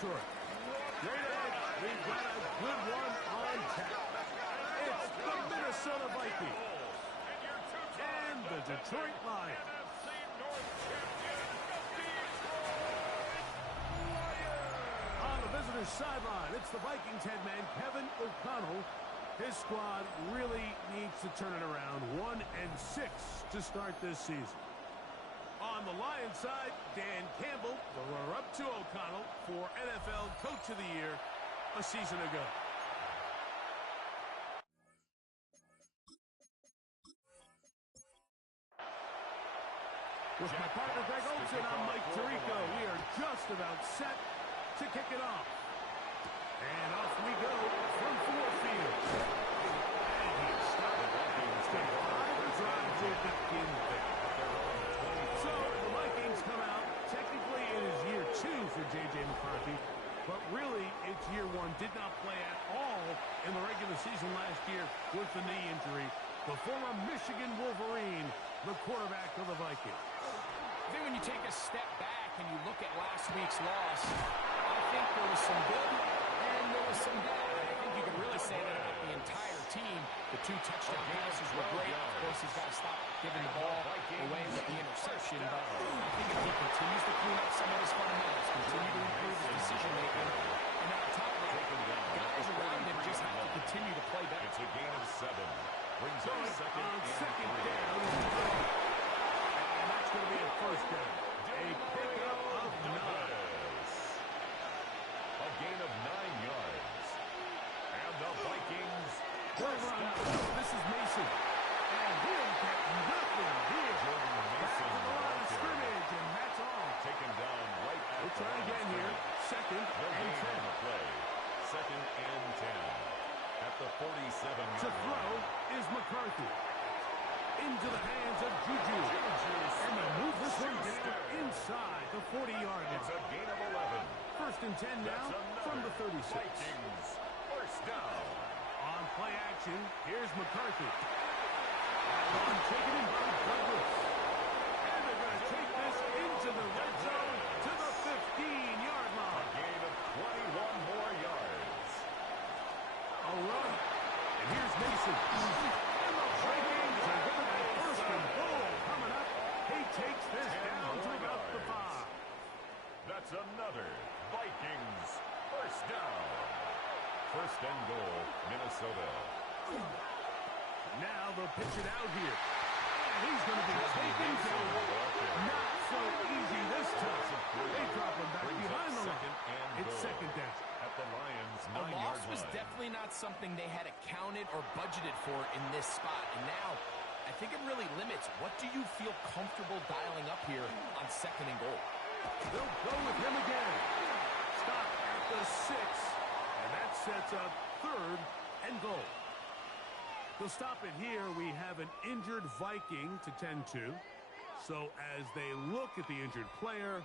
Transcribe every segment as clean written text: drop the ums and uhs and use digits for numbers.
Detroit. Great edge. We've got a good one on tap. It's the Minnesota Vikings. And the Detroit Lions. On the visitor's sideline, it's the Vikings head man, Kevin O'Connell. His squad really needs to turn it around. 1-6 to start this season. On the Lions side, Dan Campbell, the runner-up to O'Connell for NFL Coach of the Year a season ago. With my partner Greg Olson, I'm Mike Tirico. We are just about set to kick it off. And off we go from Ford Field. And he stopped it. Stay alive. The drive will begin there. So the Vikings come out. Technically, it is year 2 for J.J. McCarthy. But really, it's year 1. Did not play at all in the regular season last year with the knee injury. The former Michigan Wolverine, the quarterback of the Vikings. I think when you take a step back and you look at last week's loss, I think there was some good and there was some bad. I think you could really say that about the entire team. The 2 touchdown passes were great. Of course, he's got to stop giving the ball away with the interception. But I think if he continues to clean up some of his fundamentals, continue to improve his decision-making, and on top of that, guys around him just have to continue to play better. It's a gain of 7. Brings up second down. And that's going to be a first down. A pickup of 9. A gain of 9 yards. And the Vikings first down. This is Mason. And he'll get nothing here. Back to the line of scrimmage, and that's all. Taken down right at we'll try again here. Second and 10. Play. Second and 10. At the 47-yard to throw is McCarthy. Into the hands of Juju. And they move this one down inside the 40-yard line. It's a gain of 11. First and 10 now from the 36. Vikings, first down. On play action, here's McCarthy. On taken in by Douglas. And they're going to take this into the red zone to the 15-yard line. A gain of 21 more yards. A run. And here's Mason. And the Vikings are going to have first and goal coming up. He takes this down to about the 5. That's another Vikings first down. First and goal, Minnesota. Now they'll pitch it out here. And he's going to be taken down. Not so easy this time. They drop him back behind the line. It's second down. At the Lions' 9-yard line. A loss was definitely not something they had accounted or budgeted for in this spot. And now, I think it really limits. What do you feel comfortable dialing up here on second and goal? They'll go with him again. Stop at the 6. And that sets up third and goal. They'll stop it here. We have an injured Viking to tend to. So as they look at the injured player,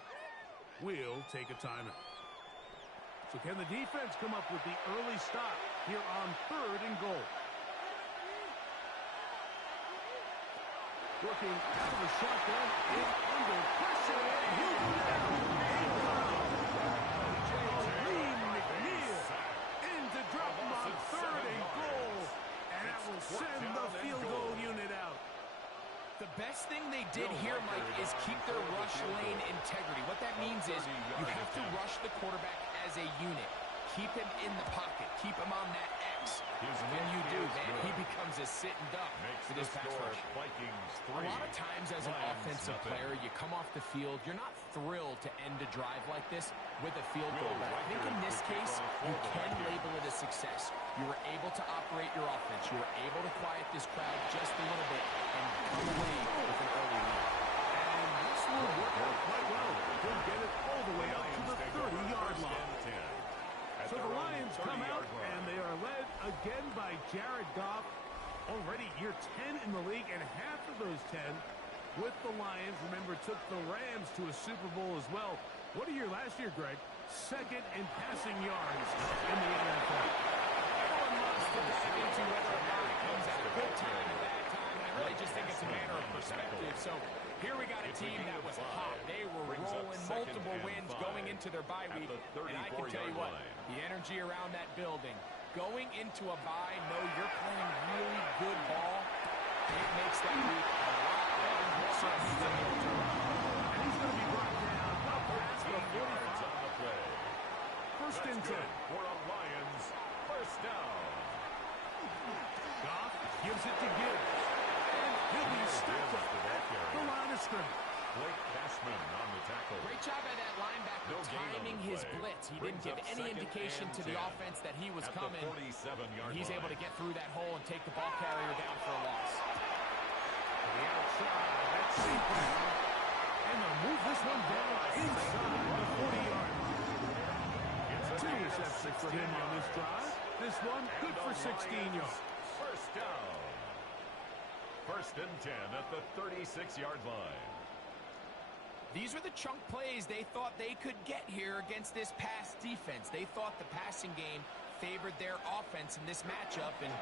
we'll take a timeout. So can the defense come up with the early stop here on third and goal? Working out of the shotgun, is under pressure, and he'll go down. In to drop him on third and goal, and that will send the field goal unit out. The best thing they did here, Mike, is keep their rush lane integrity. What that means is you have to rush the quarterback as a unit. Keep him in the pocket. Keep him on that X. When you do, man, he becomes a sitting duck for this pass rush. A lot of times as an offensive player, you come off the field, you're not thrilled to end a drive like this with a field goal. But I think in this case, you can label it a success. You were able to operate your offense. You were able to quiet this crowd just a little bit and come away with an early lead. And this will work out quite well. They'll get it all the way up to the 30-yard line. So the Lions come out, and they are led again by Jared Goff. Already year 10 in the league, and half of those 10 with the Lions. Remember, took the Rams to a Super Bowl as well. What a year last year, Greg. Second in passing yards in the NFL. Everyone wants to dive into whether or not it comes at a good time, a bad time. I really just think it's a matter of perspective. So here we got a team that was hot. They were rolling multiple comfortable wins going into their bye week. And I can tell you what, the energy around that building, going into a bye, know you're playing really good ball, it makes that week a lot better. Certainly than the return. And he's going to be brought down up past the 45 on the play. First and 10. For a Lions first down. Goff gives it to Gibbs. And he'll be stopped up the line of scrimmage. Blake Cashman on the tackle. Great job by that linebacker timing his blitz. He didn't give any indication to the offense that he was coming. He's able to get through that hole and take the ball carrier down for a loss. The outside, that's safety. And they'll move this one down inside the 40-yard line. 2 receptions for him on this drive. This one good for 16 yards. First down. First and 10 at the 36-yard line. These were the chunk plays they thought they could get here against this pass defense. They thought the passing game favored their offense in this matchup, and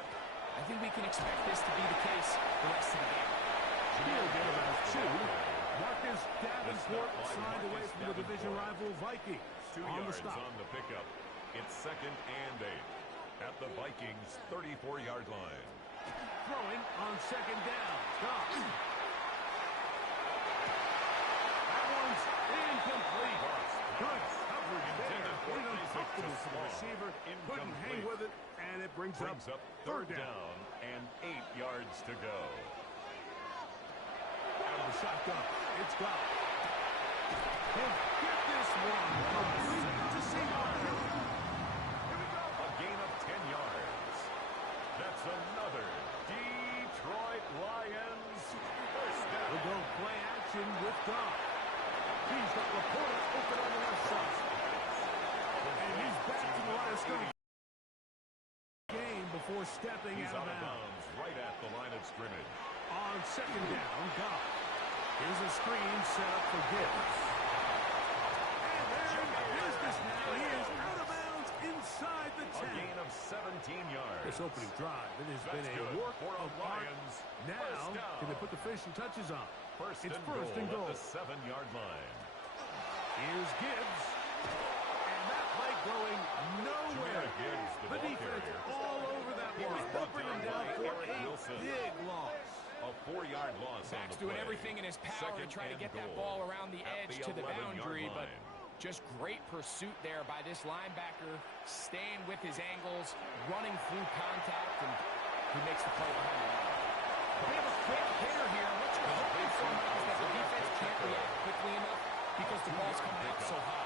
I think we can expect this to be the case the rest of the game. Field goal at 2. Marcus Davenport signed away from the division rival Vikings. 2 on the yards stop. on the pickup. It's second and 8 at the Vikings' 34-yard line. Throwing on second down. Goff. That one's incomplete. Good coverage there. Getting uncomfortable for the receiver. Couldn't hang with it, and it brings up third down and 8 yards to go. Out of the shotgun. It's Goff. He'll get this one from 3 to single. A gain of 10 yards. That's another Detroit Lions first down. We'll go play action with Goff. He's got Laporta open on the left side. And he's back to the line of scrimmage. Game before stepping out of bounds. Right at the line of scrimmage. On second down, Goff. Here's a screen set up for Gibbs. And they're in business now. He is out of bounds inside the 10. A gain of 17 yards. This opening drive, it has been a work of art. Now, can they put the finishing touches on? It's first and goal. At the 7-yard line. Here's Gibbs. And that play going nowhere. The defense all over that one. Bumping him down for a big loss. A 4-yard loss. Zach's doing everything in his power to try to get that ball around the edge to the boundary, but just great pursuit there by this linebacker, staying with his angles, running through contact, and he makes the play behind the line. They have a quick hitter here, and what you're hoping for is that the defense can't react quickly enough because the ball's coming out so hot.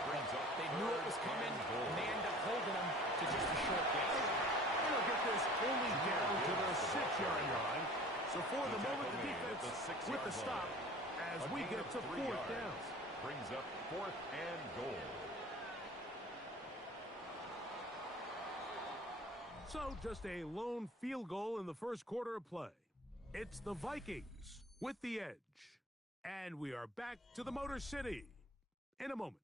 They knew it was coming, and they end up holding him to just a short gain. And they'll get this only down to the 6-yard line. So for the moment, the defense with the stop as we get to fourth down. Brings up fourth and goal. So just a lone field goal in the first quarter of play. It's the Vikings with the edge. And we are back to the Motor City in a moment.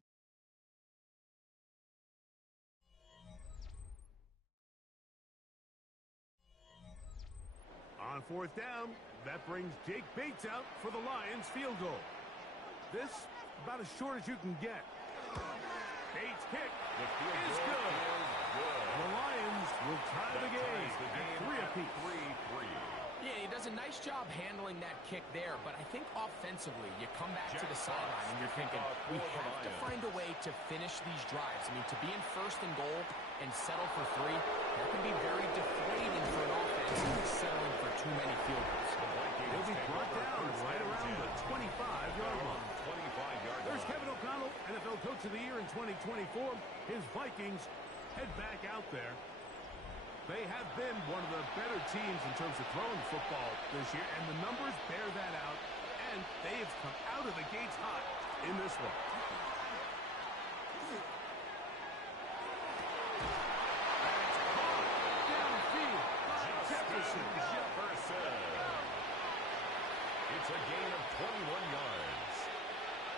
On fourth down, that brings Jake Bates out for the Lions field goal. This about as short as you can get. Bates' kick is good. The Lions will tie the game at 3 apiece. 3-3. Yeah, he does a nice job handling that kick there, but I think offensively, you come back to the sideline and you're thinking, we have to find a way to finish these drives. I mean, to be in first and goal and settle for 3, that can be very deflating for an offense settling for too many field goals. He'll be brought down right around the 25-yard line. There's Kevin O'Connell, NFL Coach of the Year in 2024. His Vikings head back out there. They have been one of the better teams in terms of throwing football this year, and the numbers bear that out, and they have come out of the gates hot in this one. That's caught downfield by Jefferson. It's a gain of 21 yards.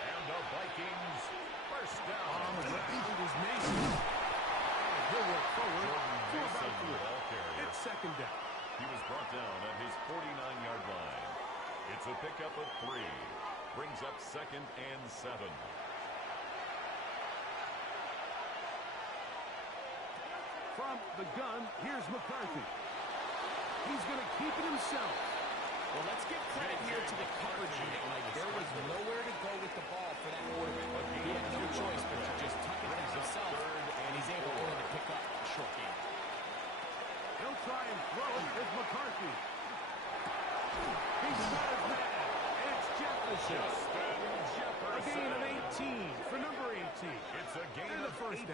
And the Vikings first down. On the ground is Mason. He'll work forward for about 3. It's second down. He was brought down at his 49-yard line. It's a pickup of 3. Brings up second and 7. From the gun, here's McCarthy. He's going to keep it himself. Well, let's give credit here to the coverage unit, Mike. There was nowhere to go with the ball for that quarterback. He had no choice but to just tuck it down himself, and he's able only to pick up a short game. He'll try and throw it with McCarthy. He's got his man. It's Jefferson. A gain of 18 for number 18. It's a gain of 18.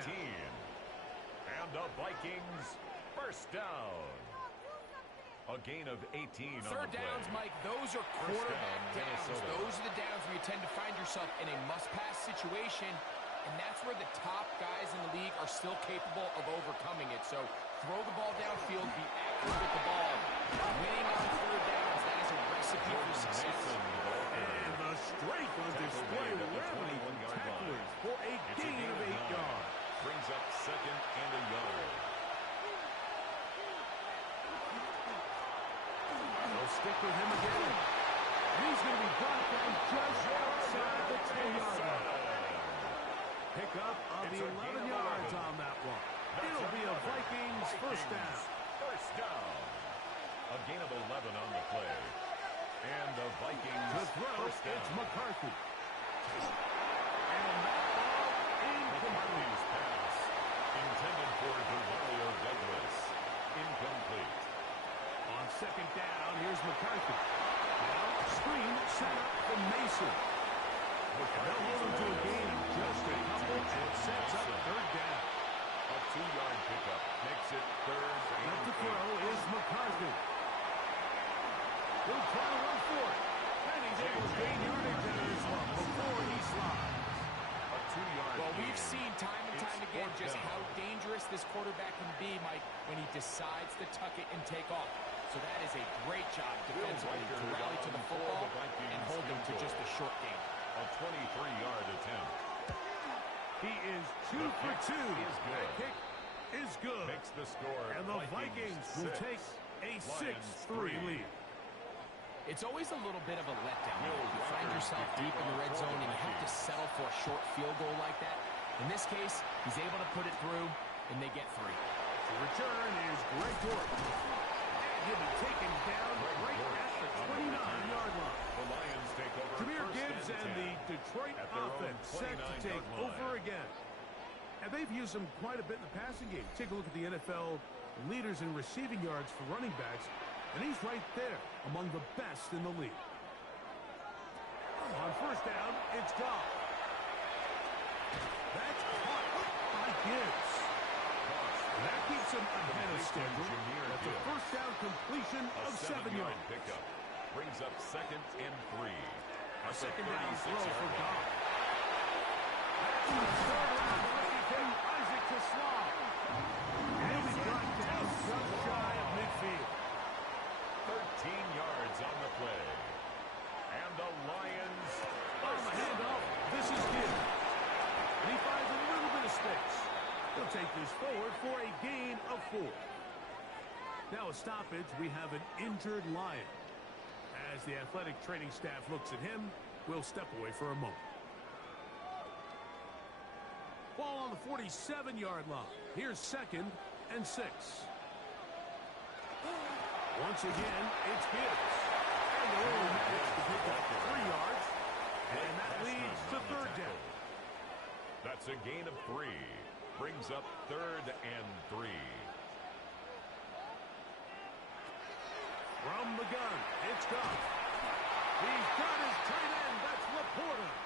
And the Vikings first down. A gain of 18 Third downs, Mike, those are quarterback downs. Those are the downs where you tend to find yourself in a must-pass situation, and that's where the top guys in the league are still capable of overcoming it. So throw the ball downfield, be accurate with the ball. Winning on third downs, that is a recipe for success. And the strength on display rallying from tacklers for a gain of 8 yards. Brings up second and a yard. They'll stick with him again. He's going to be brought down just outside the 10-yard line. Pick up of the 11 yards on that one. It'll be a Vikings first down. First down. A gain of 11 on the play. And the Vikings to throw, first down. it's McCarthy. And that ball incomplete. Pass intended for Demario Douglas. Incomplete. On second down, here's McCarthy. Now, screen set up for Mason. They'll hold him to a gain of just a couple, and sets up third down. A 2-yard pickup makes it third. Left to throw is McCarthy. He'll try to run for it. And he's able to gain yardage in this one before he slides. A 2-yard Well, we've seen time and time again just how dangerous this quarterback can be, Mike, when he decides to tuck it and take off. So that is a great job defensively to rally to the football and hold them to just a short game. A 23-yard attempt. He is 2 for 2. That kick is good. Makes the score. And the Vikings will take a 6-3 lead. It's always a little bit of a letdown. You find yourself deep in the red zone and you have to settle for a short field goal like that. In this case, he's able to put it through, and they get 3. The return is Greg Dortch. And he'll be taken down right at the 29-yard line. The Lions take over. Jahmyr Gibbs and the Detroit offense set to take over again. And they've used him quite a bit in the passing game. Take a look at the NFL leaders in receiving yards for running backs. And he's right there among the best in the league. On first down, it's Goff. That's caught by Gibbs. And that keeps him ahead of schedule. That's a first down completion of 7 yards. Pickup brings up second and 3. A second down throw for Goff. Isaac to slide. And he's brought down just shy of midfield. 13 yards on the play. And the Lions on the handoff. This is Gibbs. And he finds a little bit of space. He'll take this forward for a gain of 4. Now a stoppage. We have an injured Lion. As the athletic training staff looks at him, we'll step away for a moment. Ball on the 47-yard line. Here's second and 6. Once again, it's Gibbs. And the Owen gets to pick up 3 yards. And that leads to third down. That's a gain of 3. Brings up third and 3. From the gun, it's Goff. He's got his tight end. That's Laporta.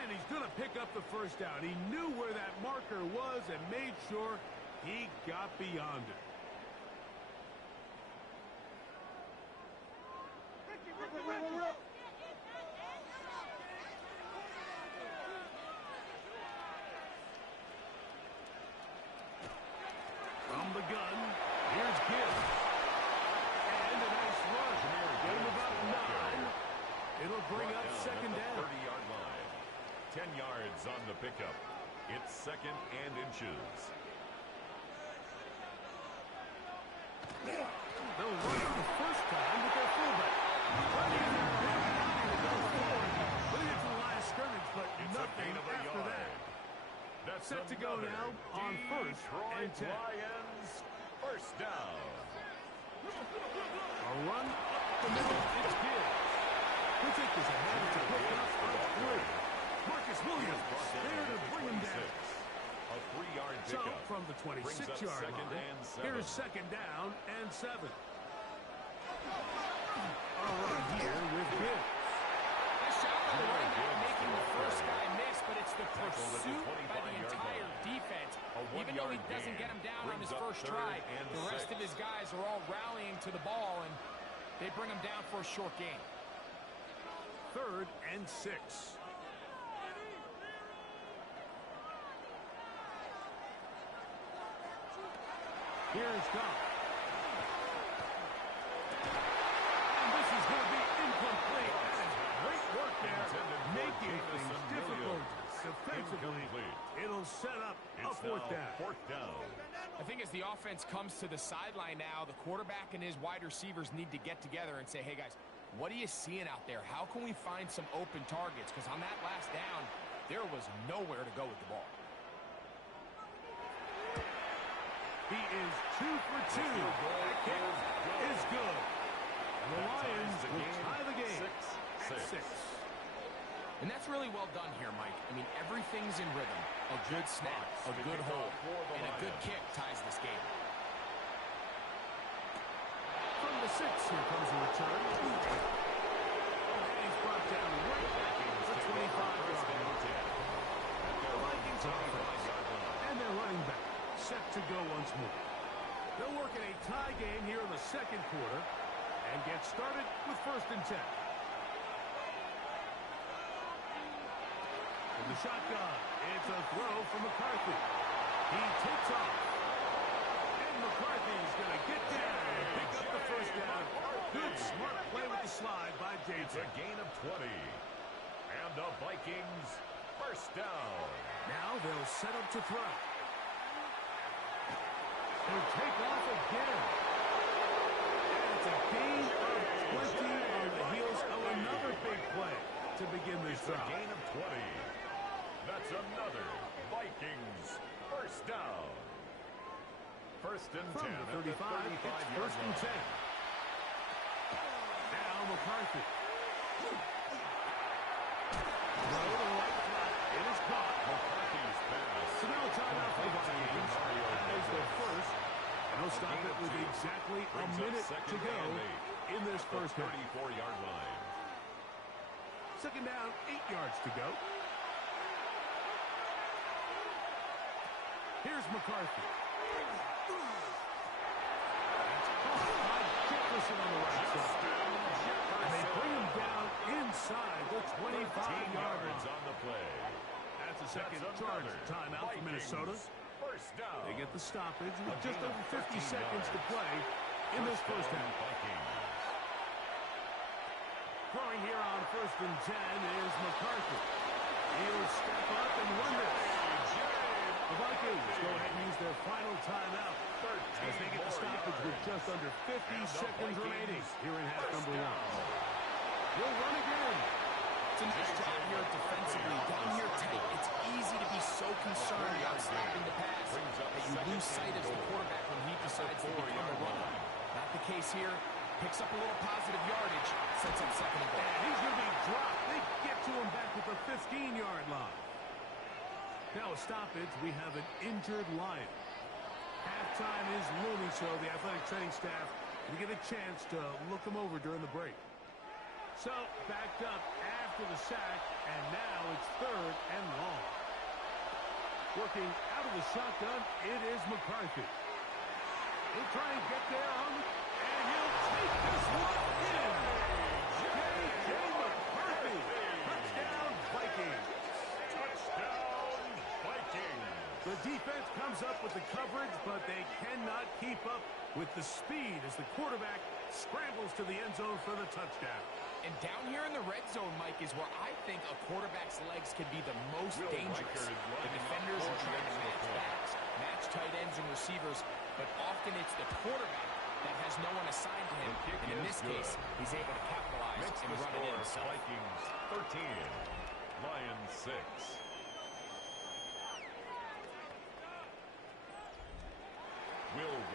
And he's going to pick up the first down. He knew where that marker was and made sure he got beyond it. From the gun, here's Gibbs. And a nice run. Get him about 9. It'll bring up second down. 30-yard line. 10 yards on the pickup. It's second and inches. They'll run it the first time with their fullback. Running to go forward. Leading to the line of scrimmage, but nothing after that. That's Set to go now on first and 10. Lions, first down. A run up the middle. It's good. He'll take this ahead. It's a pickup of 3. Marcus Williams there to bring him down. A 3-yard So pickup. from the Brings up 26-yard second line, and 7. here's second down and 7. A run here with Gibbs. Nice job by the running back making the first guy miss, but it's the pursuit by the entire defense. Even though he doesn't get him down on his first try, the rest of his guys are all rallying to the ball, and they bring him down for a short gain. 3rd and 6. Here's Goff. And this is going to be incomplete. Great work there, making things difficult defensively. It'll set up a 4th down. 4th down. I think as the offense comes to the sideline now, the quarterback and his wide receivers need to get together and say, hey, guys, what are you seeing out there? How can we find some open targets? Because on that last down, there was nowhere to go with the ball. He is 2 for 2. That kick is good. And the Lions will tie the game at 6. And that's really well done here, Mike. I mean, everything's in rhythm. A good snap, a good hold, and a good kick ties this game. From the 6, here comes a return. And he's brought down right back into the 25-yard line. The Vikings offense and their running back set to go once more. They'll work in a tie game here in the 2nd quarter and get started with 1st and 10. In the shotgun, it's a throw from McCarthy. He takes off. And McCarthy's going to get down and pick up the 1st down. Good, smart play with the slide by It's J.J. a gain of 20. And the Vikings, first down. Now they'll set up to throw. He'll take off again. And it's a gain of 20 on the heels of another big play to begin this It's a drive. gain of 20. That's another Vikings first down. 1st and 10 From at the 35, it's 35-yard 1st and 10. line. Now McCarthy. Throw to the right flat. It is caught. McCarthy's pass. So now a timeout for the Vikings. That is their first. And they'll stop it with exactly a Brings up minute second to go and 8 in this at the first half. 34-yard line. 2nd down, 8 yards to go. Here's McCarthy. That's caught by Jefferson on the right side. And they bring him down inside the 25-yard line. on the play. That's a second charge timeout for Minnesota. First down. They get the stoppage with just over 50 seconds to play in this first half. Throwing here on 1st and 10 is McCarthy. He'll step up and run this. The Vikings go ahead and use their final timeout as they get the stoppage with just under 50 seconds remaining here in half number 1. He'll run again. It's a nice job here defensively. Down here tight, it's easy to be so concerned about stopping the pass that you lose sight of the quarterback when he decides to become a runner. Not the case here. Picks up a little positive yardage, sets up 2nd and goal. And he's going to be dropped. They get to him back at the 15-yard line. Now a stoppage, we have an injured Lion. Halftime is looming, so the athletic training staff will get a chance to look him over during the break. So, backed up after the sack, and now it's 3rd and long. Working out of the shotgun, it is McCarthy. He'll try and get there and he'll take this one in. J.J. McCarthy. Touchdown, Vikings. Touchdown, Vikings. The defense comes up with the coverage, but they cannot keep up with the speed as the quarterback scrambles to the end zone for the touchdown. And down here in the red zone, Mike, is where I think a quarterback's legs can be the most dangerous. The defenders are trying to match backs, match tight ends and receivers, but often it's the quarterback that has no one assigned to him. And in this case, he's able to capitalize and run it in himself. Vikings 13, Lions 6.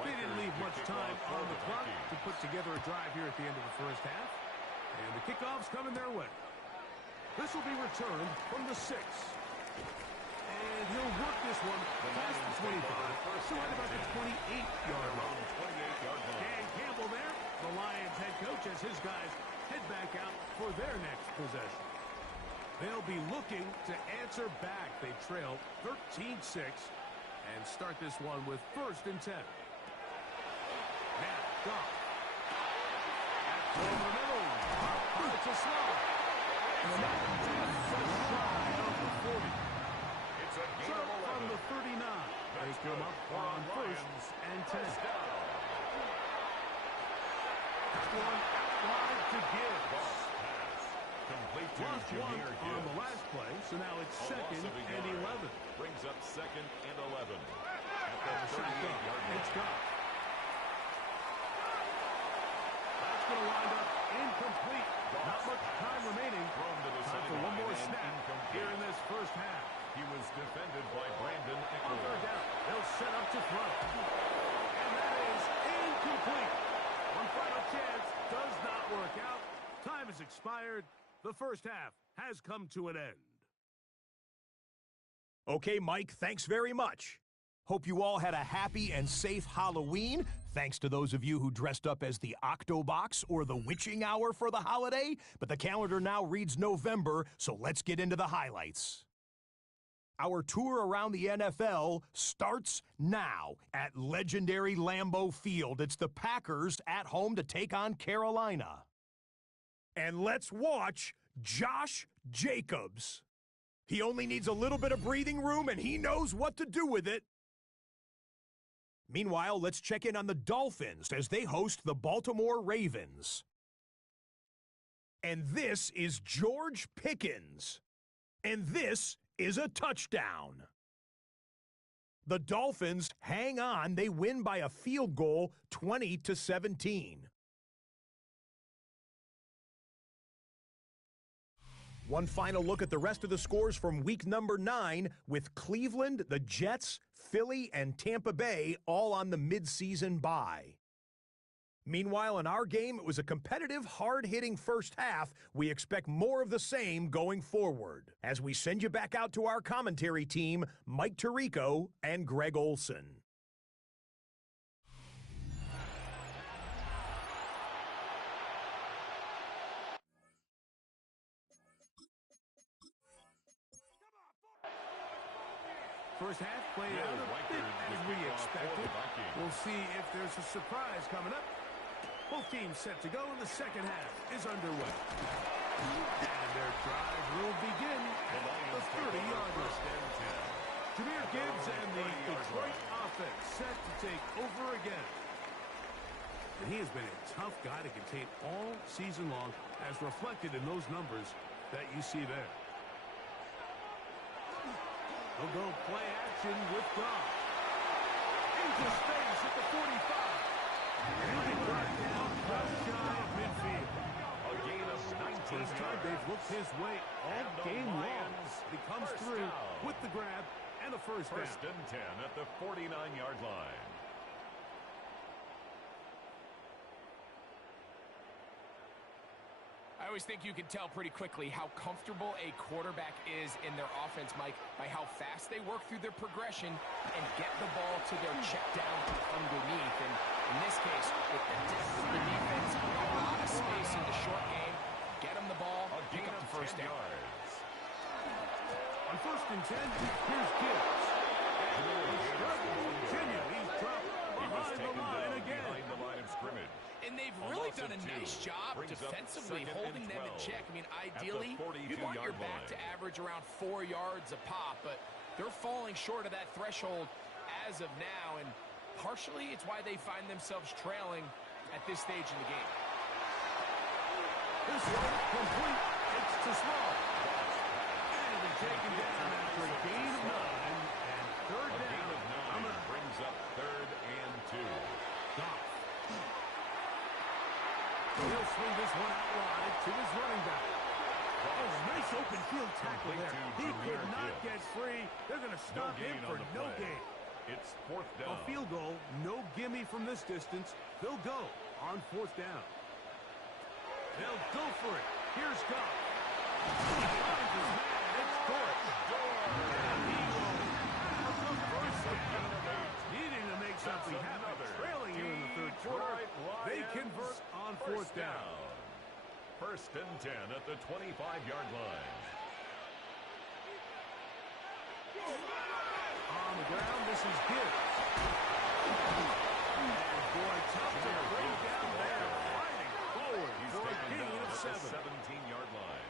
They didn't leave much time on the clock to put together a drive here at the end of the first half. And the kickoff's coming their way. This will be returned from the 6. And he'll work this one past the 25, so right about the 28-yard line. Dan Campbell there, the Lions head coach, as his guys head back out for their next possession. They'll be looking to answer back. They trail 13-6 and start this one with 1st and 10. Now, Goff. Over the middle. It's a slide. And that just shy of the 40. It's a gain So of 11. from the 39, they come up on 1st and 10. One out wide to Gibbs. Complete to Plus one Jahmyr on the Gibbs. last play, so now it's 2nd and 11. Brings up 2nd and 11. At the 38-yard line. It's Goff. That's going to wind up incomplete. Not much time remaining. Thrown to the Time for one more snap incomplete. here in this first half. He was defended by Brandon On Eckler. 3rd down, they'll set up to throw. And that is incomplete. One final chance does not work out. Time has expired. The first half has come to an end. Okay, Mike, thanks very much. Hope you all had a happy and safe Halloween. Thanks to those of you who dressed up as the Octobox or the Witching Hour for the holiday. But the calendar now reads November, so let's get into the highlights. Our tour around the NFL starts now at legendary Lambeau Field. It's the Packers at home to take on Carolina. And let's watch Josh Jacobs. He only needs a little bit of breathing room, and he knows what to do with it. Meanwhile, let's check in on the Dolphins as they host the Baltimore Ravens. And this is George Pickens. And this is a touchdown. The Dolphins hang on. They win by a field goal, 20-17. One final look at the rest of the scores from week number 9 with Cleveland, the Jets, Philly, and Tampa Bay all on the midseason bye. Meanwhile, in our game, it was a competitive, hard-hitting first half. We expect more of the same going forward as we send you back out to our commentary team, Mike Tirico and Greg Olson. First half played out a bit as we expected. We'll see if there's a surprise coming up. Both teams set to go, and the second half is underway. And their drive will begin at the 30-yard line. Jahmyr Gibbs and the Detroit offense set to take over again. And he has been a tough guy to contain all season long, as reflected in those numbers that you see there. They'll go play action with Goff. Into space at the 45. And he'll be brought down just shy of midfield. A gain of 19 First time they've looked his way all game long. He comes through with the grab and a first down. 1st and 10 at the 49-yard line. I always think you can tell pretty quickly how comfortable a quarterback is in their offense, Mike, by how fast they work through their progression and get the ball to their check down underneath. And in this case, with the depth of the defense, a lot of space in the short game, get them the ball, pick up the first down. On 1st and 10, here's Gibbs. And he's struggling to continue. He's dropped behind the line again. Behind the line of scrimmage. And they've really done a nice job defensively holding them in check. I mean, ideally, you'd want your back to average around 4 yards a pop, but they're falling short of that threshold as of now, and partially it's why they find themselves trailing at this stage in the game. This one complete. It's to Small. And they're taken down after a gain of 9 and 3rd down. A gain of 9 brings up 3rd and 2. Goff. He'll swing this one out wide to his running back. Oh, nice open field tackle there. He could not get free. They're going to stop him for no gain. It's fourth down. A field goal, no gimme from this distance. They'll go on fourth down. They'll go for it. Here's Goff. He finds his man. It's Dort. And he will have the first down. Needing to make something happen. Trailing here in the third quarter. They convert on fourth down. First and 10 at the 25-yard line. On the ground, this is Gibbs. And boy, tough to bring down there. Fighting forward for a gain of 7. 17-yard line.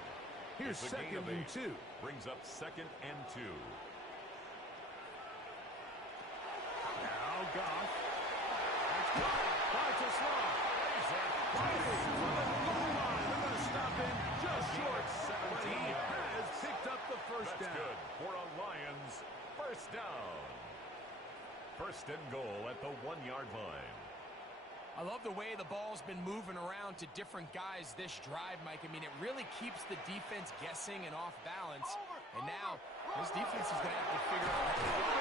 Here's second and 2. Brings up second and 2. Now Goff. That's Goff. Finds a slot. Fighting for the goal line. They're going to stop him just short. But he has picked up the first down. That's good for a Lions first down. First and goal at the 1-yard line. I love the way the ball's been moving around to different guys this drive, Mike. I mean, it really keeps the defense guessing and off balance. And now, this defense is going to have to figure out how to do it.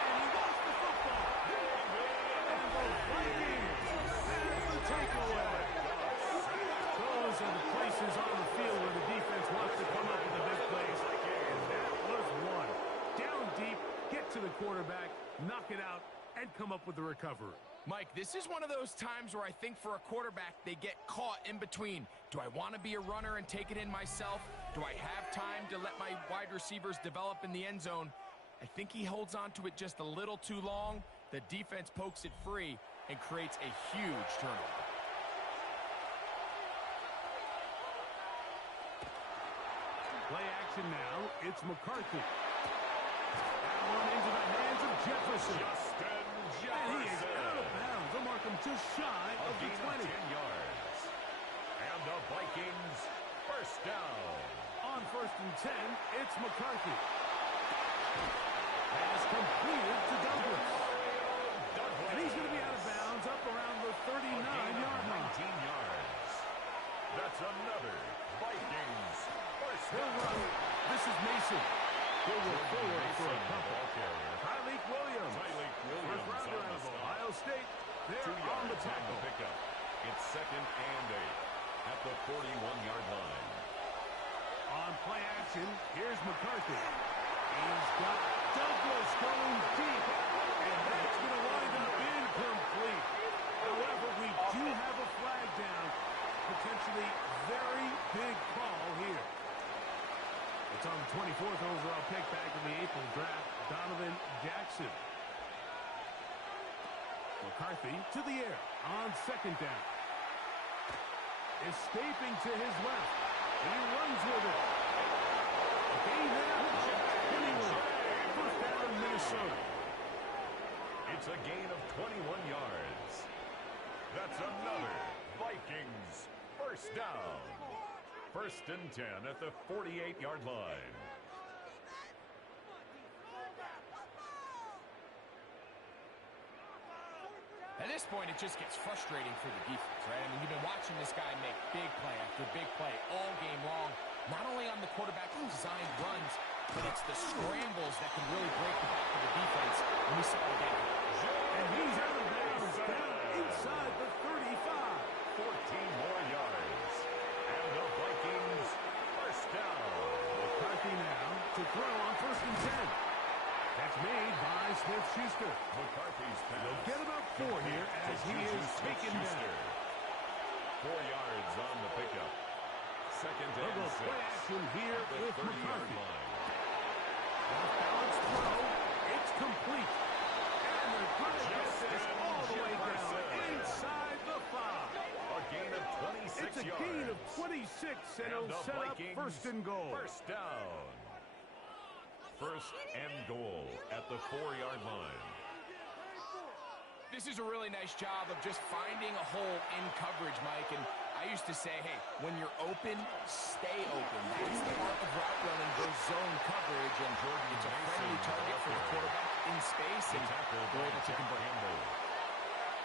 And he lost the football. And the Vikings has the takeaway. Those are the places on the field where the defense wants to come up with the big plays. And that was one. Down deep, get to the quarterback, knock it out, and come up with the recovery. Mike, this is one of those times where I think for a quarterback, they get caught in between. Do I want to be a runner and take it in myself? Do I have time to let my wide receivers develop in the end zone? I think he holds on to it just a little too long. The defense pokes it free and creates a huge turnover. Play action now. It's McCarthy. That one into the hands of Jefferson. And he is out of bounds. They'll mark him just shy of the 20. 10 yards. And the Vikings first down. On first and 10, it's McCarthy. Pass completed to Douglas. And he's going to be out of bounds up around the 39-yard line. 19 yards. That's another Vikings first He'll down. run. This is Mason. He'll go forward for a couple. Tyleek Williams. First rounder out of Ohio State. They're 2 yards on the tackle. pickup. It's second and 8 at the 41-yard line. On play action, here's McCarthy. He's got Douglas going deep. And that's going to wind up incomplete. However, we do have a flag down. Potentially very big call here. It's on the 24th overall pick back in the April draft, Donovan Jackson. McCarthy to the air on second down. Escaping to his left. He runs with it. Gain there of 21. First down, Minnesota. It's a gain of 21 yards. That's another Vikings first down. First and 10 at the 48-yard line. At this point, it just gets frustrating for the defense, right? I mean, you've been watching this guy make big play after big play all game long, not only on the quarterback-designed runs, but it's the scrambles that can really break the back of the defense, and we saw it again. And he's out of bounds, down inside the 35. 14 more yards. And the Vikings first down. McCarthy now to throw on first and 10. That's made by Smith-Schuster. McCarthy's pass. He'll get about 4 here as he is taken down. 4 yards on the pickup. Second They'll and go 6. play action here The with 30-yard McCarthy. line. Off-balance throw. It's complete. And they're going to get this all the way down inside the 5. A gain of 26 yards. It's a gain of 26, and it'll the set up Vikings first and goal. First down. First and goal at the 4-yard line. This is a really nice job of just finding a hole in coverage, Mike. And I used to say, hey, when you're open, stay open. That's the art of route running, goes zone coverage. And Jordan, it's a friendly target for the quarterback in space, and they're able to convert.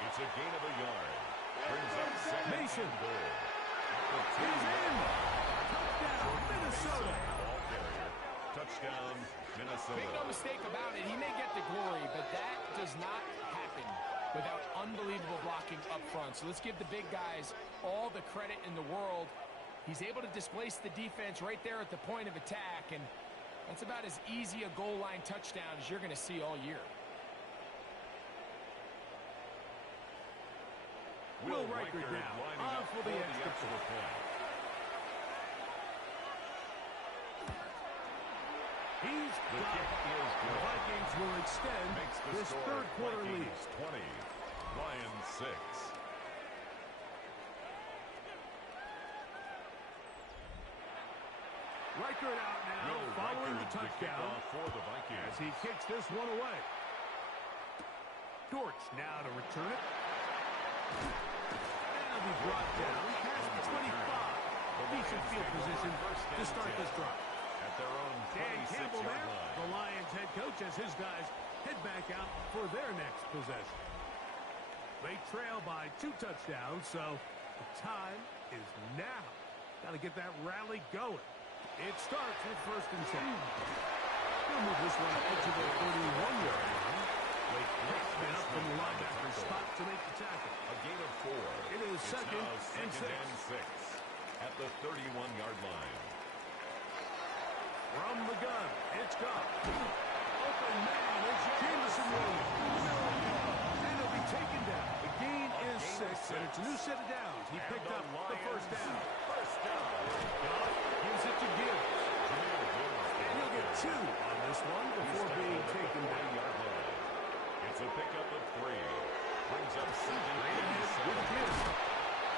It's a gain of a yard. Brings up second Mason. and goal. He's in. Touchdown, Minnesota. Ball carrier to Touchdown, Minnesota. Make no mistake about it, he may get the glory, but that does not happen without unbelievable blocking up front. So let's give the big guys all the credit in the world. He's able to displace the defense right there at the point of attack, and that's about as easy a goal line touchdown as you're going to see all year. Will Riker now on for the extra point. He's got it. The Vikings will extend this third quarter lead. 20, Lions 6. Riker out now, following the touchdown for the Vikings as he kicks this one away. Dortch now to return it. And he'll be brought down past the 25. Decent field position to start this drive. At their own Dan Campbell there, 26-yard line. the Lions head coach, as his guys head back out for their next possession. They trail by 2 touchdowns, so the time is now. Got to get that rally going. It starts with 1st and 10. They'll move this one edge of the 31-yard line. Wait, man up from the linebacker spot to make the tackle. A gain of 4. It is It's second now and 6. and 6 at the 31-yard line. From the gun, it's gone. Open man, it's Jameson Williams. And he'll be taken down. The gain is 6, and it's a new set of downs. He picked up the first down. First down. Goff gives it to Gibbs. And he'll get 2 on this one before being taken down. It's a pickup of 3. Brings up second Right ahead with Gibbs.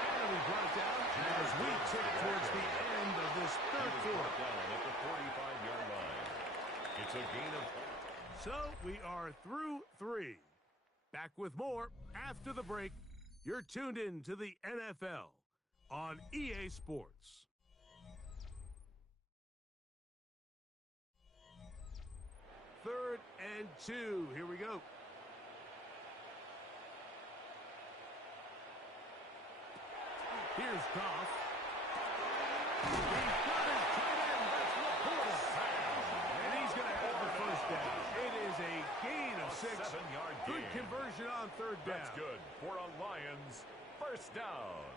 And we brought down as we tick towards the end of this third quarter. down at the 45-yard line. It's a gain of... So we are through 3. Back with more after the break. You're tuned in to the NFL on EA Sports. Third and 2. Here we go. Here's Goff. He's got his tight end. That's Laporta. And he's going to have the first down. It is a gain of 6. 7-yard Good gain. conversion on third down. That's good for a Lions first down.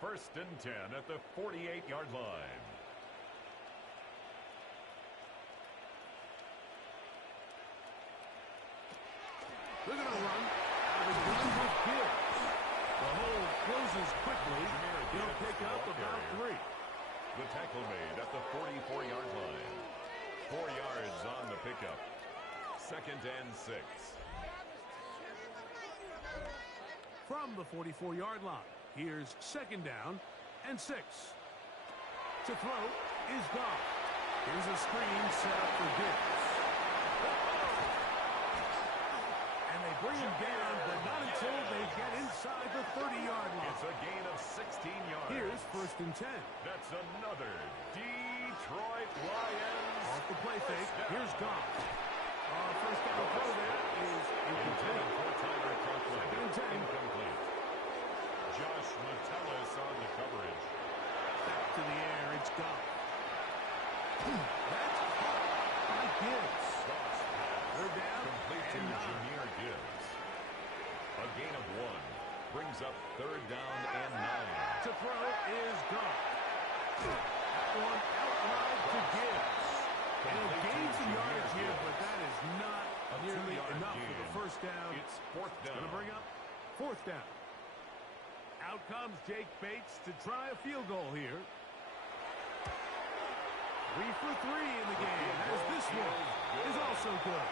1st and 10 at the 48-yard line. They're going to run out of the gun with Gibbs. The hole closes quickly. He'll pick up about 3. The tackle made at the 44-yard line. 4 yards on the pickup. 2nd and 6. From the 44-yard line, here's 2nd down and 6. To throw is Goff. Here's a screen set up for Gibbs. And they bring him down, but not until they get inside the 30-yard line. It's a gain of 16 yards. Here's 1st and 10. That's another Detroit Lions. Off the play fake, here's Goff. First down throw there is incomplete. Second and 10. Incomplete. Josh Metellus on the coverage. Back to the air, it's Goff. That's caught by Gibbs. They're down Complete to and 9. Jahmyr Gibbs. A gain of 1. Brings up 3rd down and 9. To throw is Goff. That one out wide to Gibbs. And he'll gain some yardage here, but that is not nearly enough for the first down. It's 4th down. Going to bring up 4th down. Out comes Jake Bates to try a field goal here. 3 for 3 in the game, as this one is also good.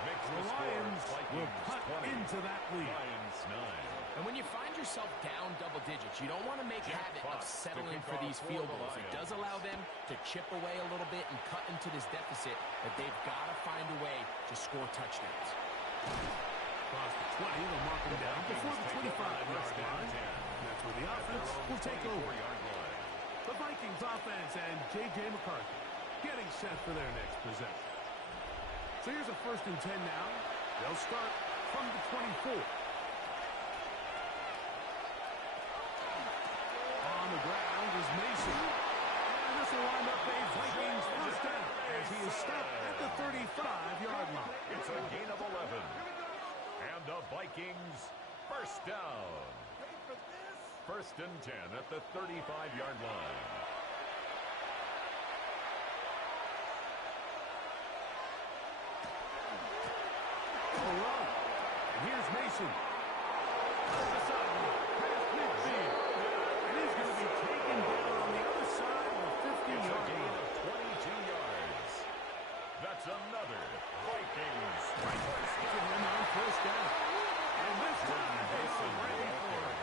The Lions will cut into that lead. Lions 9. And when you find yourself down double digits, you don't want to make habit of settling for these field goals. It does allow them to chip away a little bit and cut into this deficit, but they've got to find a way to score touchdowns. Across the 20, they'll mark him down before the 25-yard line. That's where the offense will take over. The Vikings offense and J.J. McCarthy getting set for their next possession. So here's a 1st and 10 now. They'll start from the 24. On the ground is Mason. And this will wind up a Vikings first down. a stop at the 35-yard line. It's a gain of 11. And the Vikings, first down. First and 10 at the 35-yard line. A run. And here's Mason. Off the sideline, past midfield. And he's going to be taken down on the other side of the 50-yard gain line. of 22 yards. That's another Vikings. To him on first down. And this time, they're ready for it.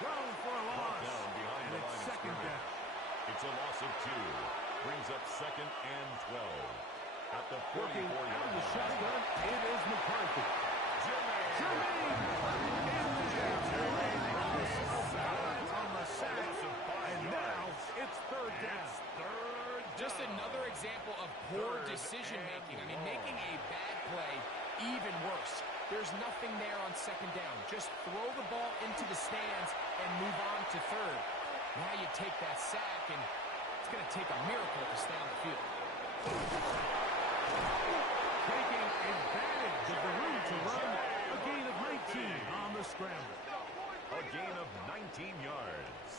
Thrown for a loss. And it's second down. It's a loss of 2. Brings up second and 12. At the 44-yard Working out of the line. shotgun, it is McCarthy. Jermaine. On the sack. And now it's third down. Just another example of poor decision-making. I mean, making a bad play even worse. There's nothing there on second down. Just throw the ball into the stands and move on to third. Now you take that sack, and it's going to take a miracle to stay on the field. Taking advantage of the room to run. A gain of 19 on the scramble. A gain of 19 yards.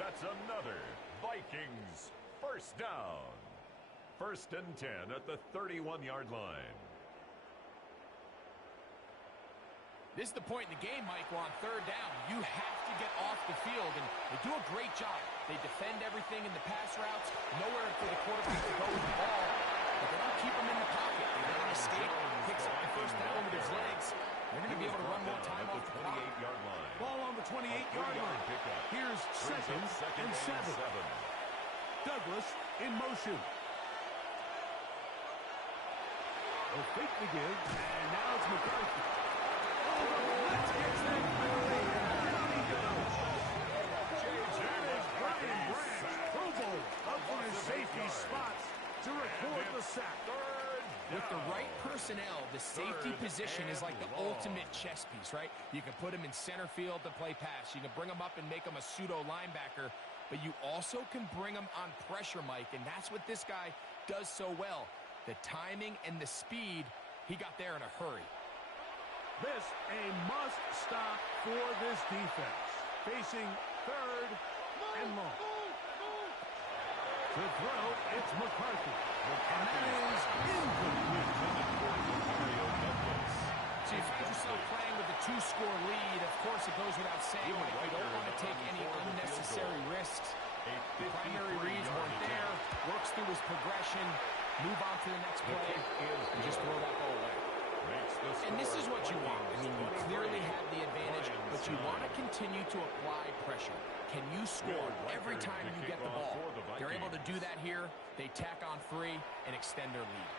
That's another Vikings first down. First and 10 at the 31-yard line. This is the point in the game, Mike, where on third down, you have to get off the field, and they do a great job. They defend everything in the pass routes, nowhere for the quarterback to go with the ball, but they don't keep them in the pocket. They let him escape, picks up the first down with his legs. They're going to be able to run more time off the 28-yard line. Ball on the 28-yard line. Here's second and 7. Douglas in motion. They'll fake the give, and now it's McCarthy. Oh, the blitz gets there quickly, and down he goes. That is Brian Branch, Pro Bowl, up for his safety spots to record the sack. With the right personnel, the safety position is like the ultimate chess piece, right? You can put him in center field to play pass. You can bring him up and make him a pseudo linebacker, but you also can bring him on pressure, Mike, and that's what this guy does so well. The timing and the speed, he got there in a hurry. This a must stop for this defense. Facing third and long. To throw, it's McCarthy. And that is incomplete. So you find yourself playing with a 2-score lead. Of course, it goes without saying, Mike, you don't want to take any unnecessary risks. The primary reads weren't there. Works through his progression. Move on to the next play. And just throw that ball away. And this is what you want. I mean, you clearly have the advantage, but you want to continue to apply pressure. Can you score every time you get the ball? They're able to do that here. They tack on 3 and extend their lead.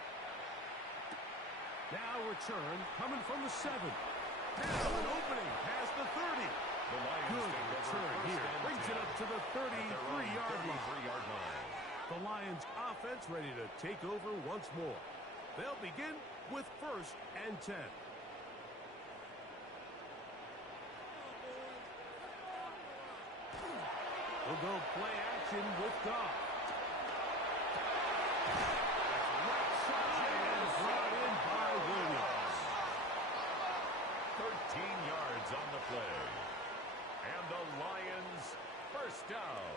Now return coming from the 7. Now an opening past the 30. Good return here. Brings it up to the 33-yard line. The Lions offense ready to take over once more. They'll begin with first and 10. We'll go play action with Goff. Right side and brought in by Williams. 13 yards on the play. And the Lions first down.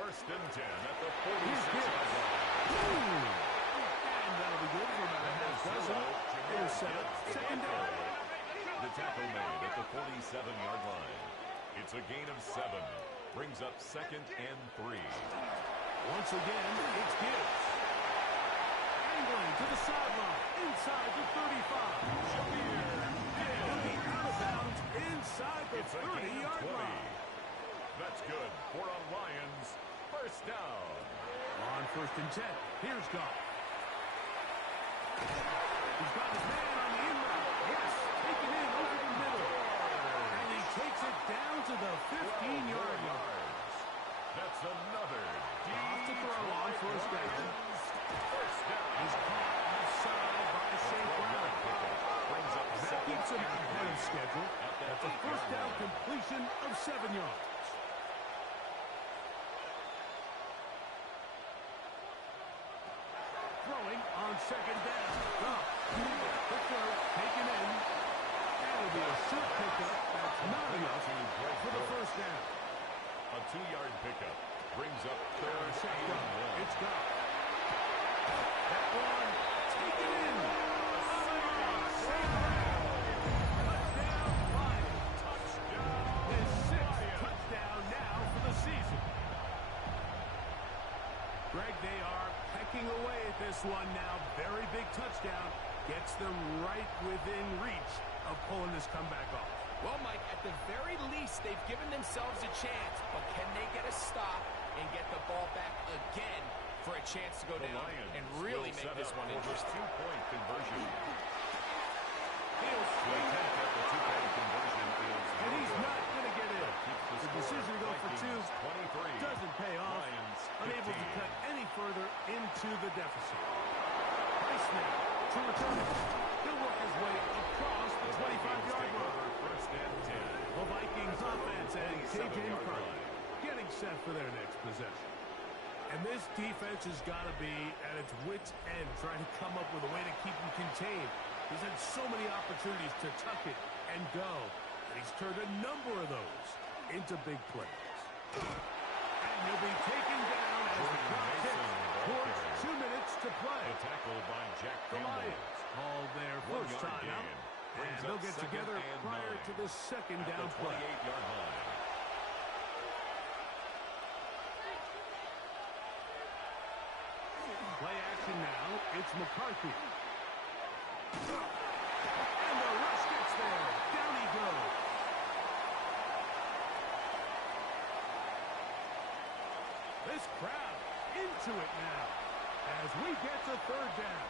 First and 10 at the 46-yard line. And that'll be good for about a half dozen. Intercept. Second down. The tackle made at the 47-yard line. It's a gain of 7. Brings up second and 3. Once again, it's Gibbs. Angling to the sideline. Inside the 35. And he'll be out of bounds inside the 30-yard line. That's good for a Lions first down. On first and 10. Here's Goff. He's got his man on the in route. Yes, taken in over the middle. And he takes it down to the 15-yard line. That's another Off to throw on first down. First down. He's caught offside by St. Brown. That keeps him ahead of schedule. That's a first down completion of 7 yards. on second down. Goff, quick throw, taken in. That'll be a short pickup. That's not enough for the first down. A 2-yard pickup brings up third and one. It's Goff. That one taken in. Touchdown, Lions. Touchdown. His 6th touchdown now for the season. Greg, they are pecking away at this one now. Very big touchdown. Gets them right within reach of pulling this comeback off. Well, Mike, at the very least, they've given themselves a chance, but can they get a stop and get the ball back again for a chance to go down and really make this one interesting? 2-point conversion. He'll The swing it, attempt at the 2-point conversion is and he's not going to get in. The decision to go for 2 23. doesn't pay off. Lions, Unable to 15. cut any further into the deficit. Price now to return it. He'll work his way across the 25-yard line. First and 10. The Vikings offense and J.J. McCarthy getting set for their next possession. And this defense has got to be at its wits' end, trying to come up with a way to keep him contained. He's had so many opportunities to tuck it and go, and he's turned a number of those into big plays. And he'll be taken down as the clock ticks towards 2 minutes to play. The tackle by Jack The Campbell. Lions called their first 1-yard time out, gain. and Brings they'll up get second together and prior 9 to the second at down the play. 28-yard line. Play action now. It's McCarthy. And the rush gets there. Down he goes. This crowd into it now as we get to third down.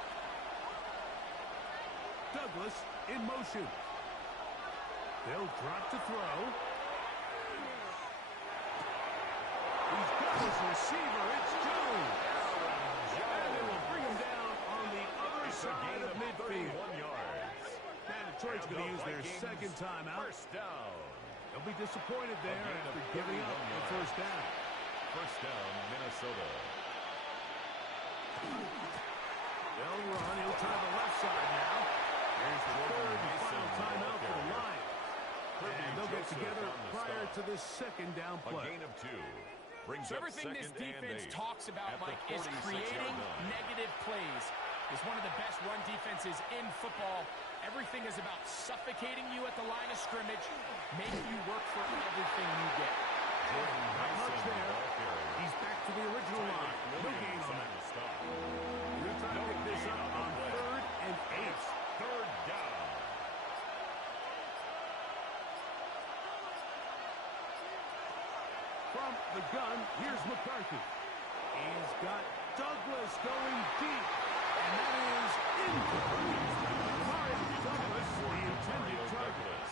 Douglas in motion. They'll drop to throw. He's got his receiver. It's Jones. And they will bring him down on the other side of midfield. 31 yards. And Detroit's going to use their Vikings second timeout. First down. They'll be disappointed there gain of after giving up 31 the yards. first down. First down, Minnesota. They'll run. He'll try the left side now. Here's the third and final timeout for the Lions. And they'll get together prior to this second down A play. gain of 2. Brings So up everything this second and defense 8 talks about, at the Mike, is 46-yard creating line. negative plays. It's one of the best run defenses in football. Everything is about suffocating you at the line of scrimmage, making you work for everything you get. Jordan Not much Mason, there. ball carrier. He's back to the original line. No gain on that. Stop. We're trying to pick this up on third and 8. It's third down. From the gun, here's McCarthy. He's got Douglas going deep. And that is incomplete. Mario Douglas, the intended target.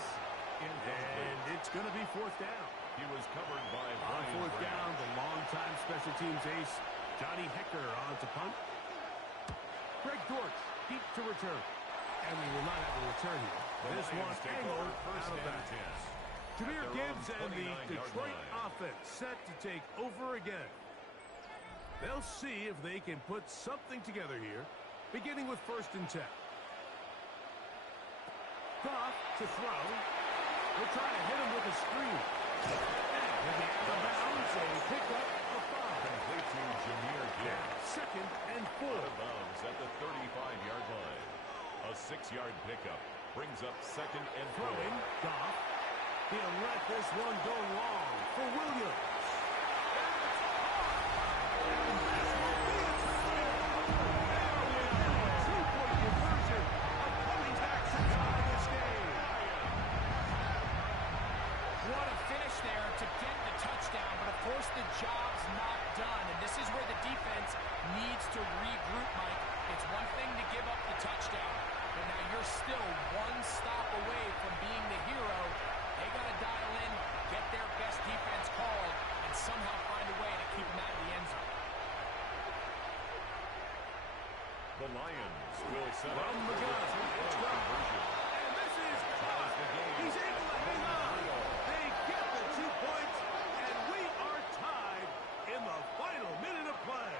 And it's going to be fourth down. He was covered by On Brian fourth Branch. down, the longtime special teams ace, Johnny Hecker, on to punt. Greg Dortch, deep to return. And we will not have a return here. The This one Lions take angled over first out of and bounds. 10. Jameer At their own Gibbs and the 29-yard Detroit line. offense set to take over again. They'll see if they can put something together here, beginning with first and 10. Goff to throw. They'll try to hit him with a screen. And he'll be out of bounds, a pickup of 5. Complete to Jameer Gibbs. Second and 4. Out of bounds at the 35-yard line. A 6-yard pickup brings up second and 4. Throwing, Goff. He'll let this one go long for Williams. Two-point conversion. A coming back to tie this game. What a finish there to get the touchdown, but of course the job's not done, and this is where the defense needs to regroup, Mike. It's one thing to give up the touchdown, but now you're still one stop away from being the hero. They got to dial in, get their best defense called, and somehow find a way to keep them out of the end zone. The Lions will set up From for the the gun. two-point conversion. And this is Ties the game. He's able to hang on. They get the 2 points, and we are tied in the final minute of play.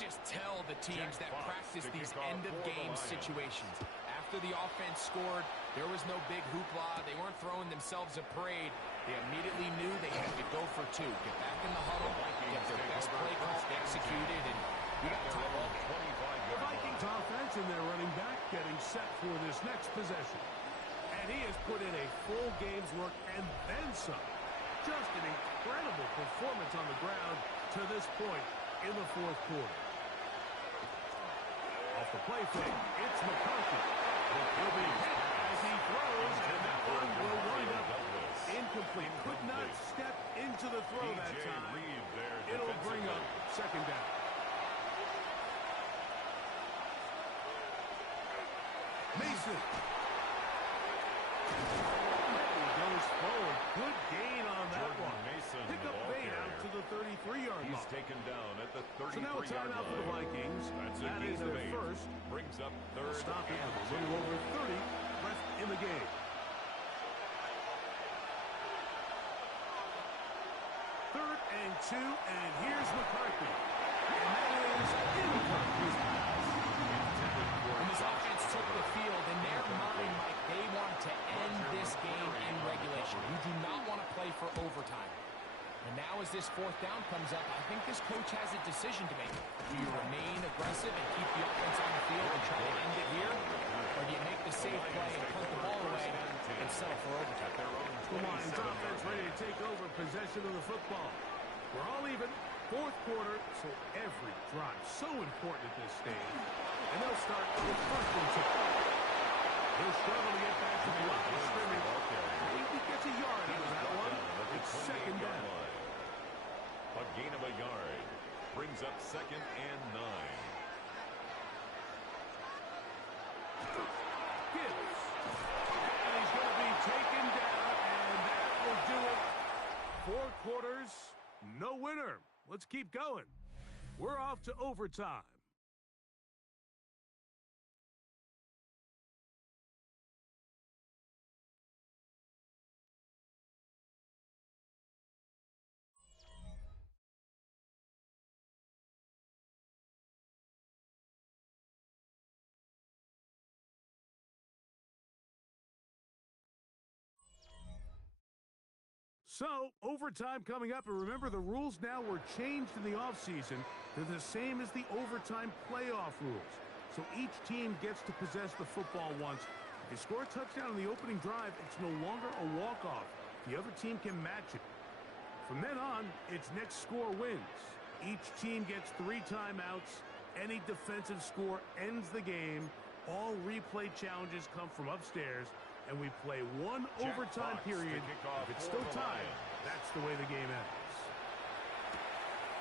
just tell the teams that practice these end-of-game situations. After the offense scored, there was no big hoopla. They weren't throwing themselves a parade. They immediately knew they had to go for two. Get back in the huddle, get their best play call executed, and we got time all game. The Vikings offense and their running back getting set for this next possession. And he has put in a full game's work and then some. Just an incredible performance on the ground to this point in the fourth quarter. Off the play fake, it's McCarthy. He'll be hit as he throws, and that one will wind up incomplete. Could not step into the throw that time. It'll bring up second down. Mason. Goes forward. Good gain on that one. Pick up bait out to the 33-yard line. He's taken down at the 33-yard line. So now a timeout for the Vikings. That is their first. Brings up third. Stop it with a little over 30 left in the game. Third and 2, and here's McCarthy. And that is incomplete. And this offense took the field in their mind like they want to end this game in regulation. You do not want to play for overtime. And now as this fourth down comes up, I think this coach has a decision to make. Do you remain aggressive and keep the offense on the field and try to end it here? Or do you make the safe play and punt the ball away and settle for overtime? The Lions offense ready to take over possession of the football. We're all even. Fourth quarter, so every drive so important at this stage. And they'll start with first and 10. He'll struggle to get back to the line of scrimmage. Maybe he gets a yard out of that one. It's second down. A gain of a yard brings up second and 9. Gibbs. And he's going to be taken down, and that will do it. 4 quarters, no winner. Let's keep going. We're off to overtime. So, overtime coming up, and remember the rules now were changed in the offseason. They're the same as the overtime playoff rules. So each team gets to possess the football once. If you score a touchdown on the opening drive, it's no longer a walk-off. The other team can match it. From then on, it's next score wins. Each team gets 3 timeouts. Any defensive score ends the game. All replay challenges come from upstairs. And we play 1 overtime period. If it's still tied, that's the way the game ends.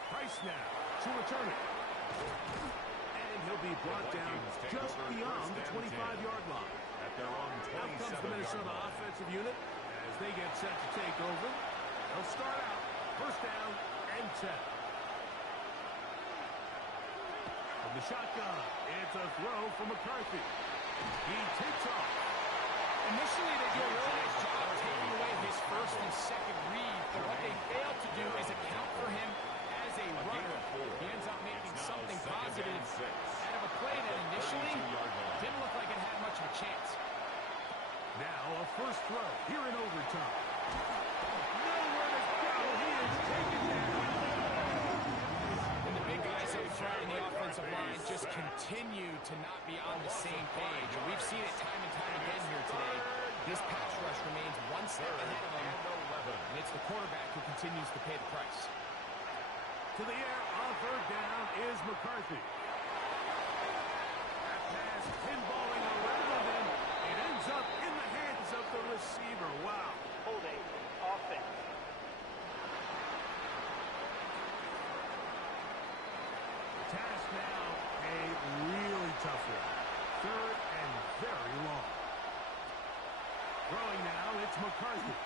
Price now to return it. And he'll be brought down just beyond the 25-yard line. Out comes the Minnesota offensive unit as they get set to take over. They'll start out first down and 10. From the shotgun, it's a throw from McCarthy. He takes off. Initially, they do a really nice job taking away his first and second read, but what they failed to do is account for him as a runner. He ends up making something positive out of a play that initially didn't look like it had much of a chance. Now a first throw here in overtime. Nowhere to go. He is taken down. And the big guys up front in the offensive line just continue to not be on the same page. And we've seen it time and time again here today. This pass rush remains one step ahead of him. And it's the quarterback who continues to pay the price. To the air on third down is McCarthy. That pass pinballing around him. It ends up in the hands of the receiver. Wow. Holding offense. Task now a really tough one. Third and very long. Throwing now, it's McCarthy.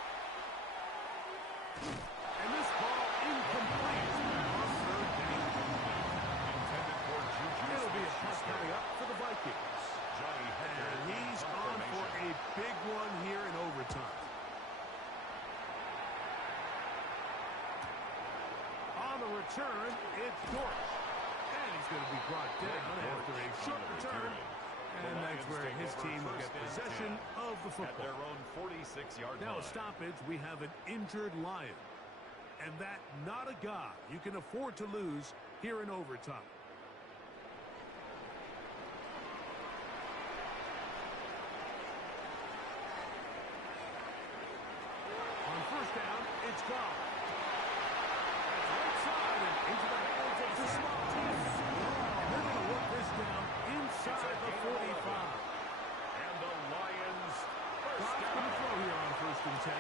And this ball incomplete on third down. It'll be a punt coming up for the Vikings. And he's on for a big one here in overtime. On the return, it's Dortch. And he's going to be brought down after a short return. And that's where his team will get possession of the football. At their own 46-yard line. Now a stoppage, we have an injured Lion. And that not a guy you can afford to lose here in overtime. On first down, it's gone. Right side and into the hands of the small team. They're going to work this down inside the 45. And the Lions God's going to throw here on first and 10.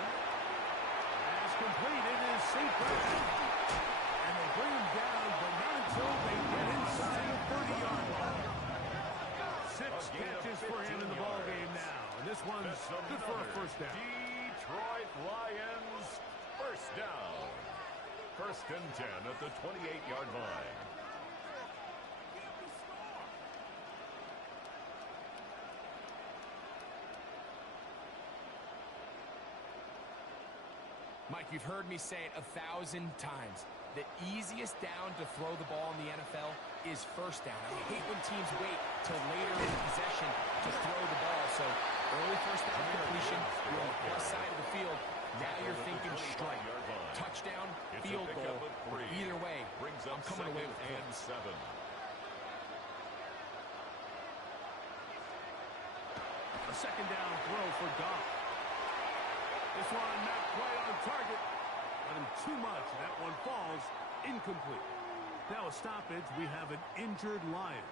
Pass complete. It is St. Brown. And they bring him down, but not until they get inside the 30-yard line. 6 catches for him in the ballgame now. And this one's good for a first down. Detroit Lions first down. First and 10 at the 28-yard line. Mike, you've heard me say it 1,000 times. The easiest down to throw the ball in the NFL is first down. I hate when teams wait till later in possession to throw the ball. So early first down completion, you're on the plus side of the field. Now you're thinking strike. Touchdown, field goal, or either way, I'm coming away with points. 7. A second down throw for Goff. This one not quite on target. Not him too much. That one falls incomplete. Now a stoppage. We have an injured Lion.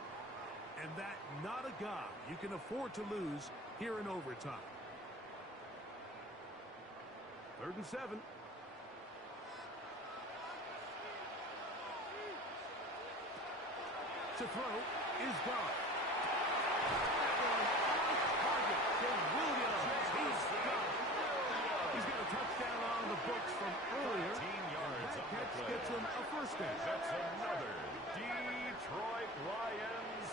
And that not a guy you can afford to lose here in overtime. 3rd and 7. To throw is gone. That one on target for Williams. He's got it. He's got a touchdown on the books from earlier. 13 yards That on the catch play. gets him a first down. That's another Detroit Lions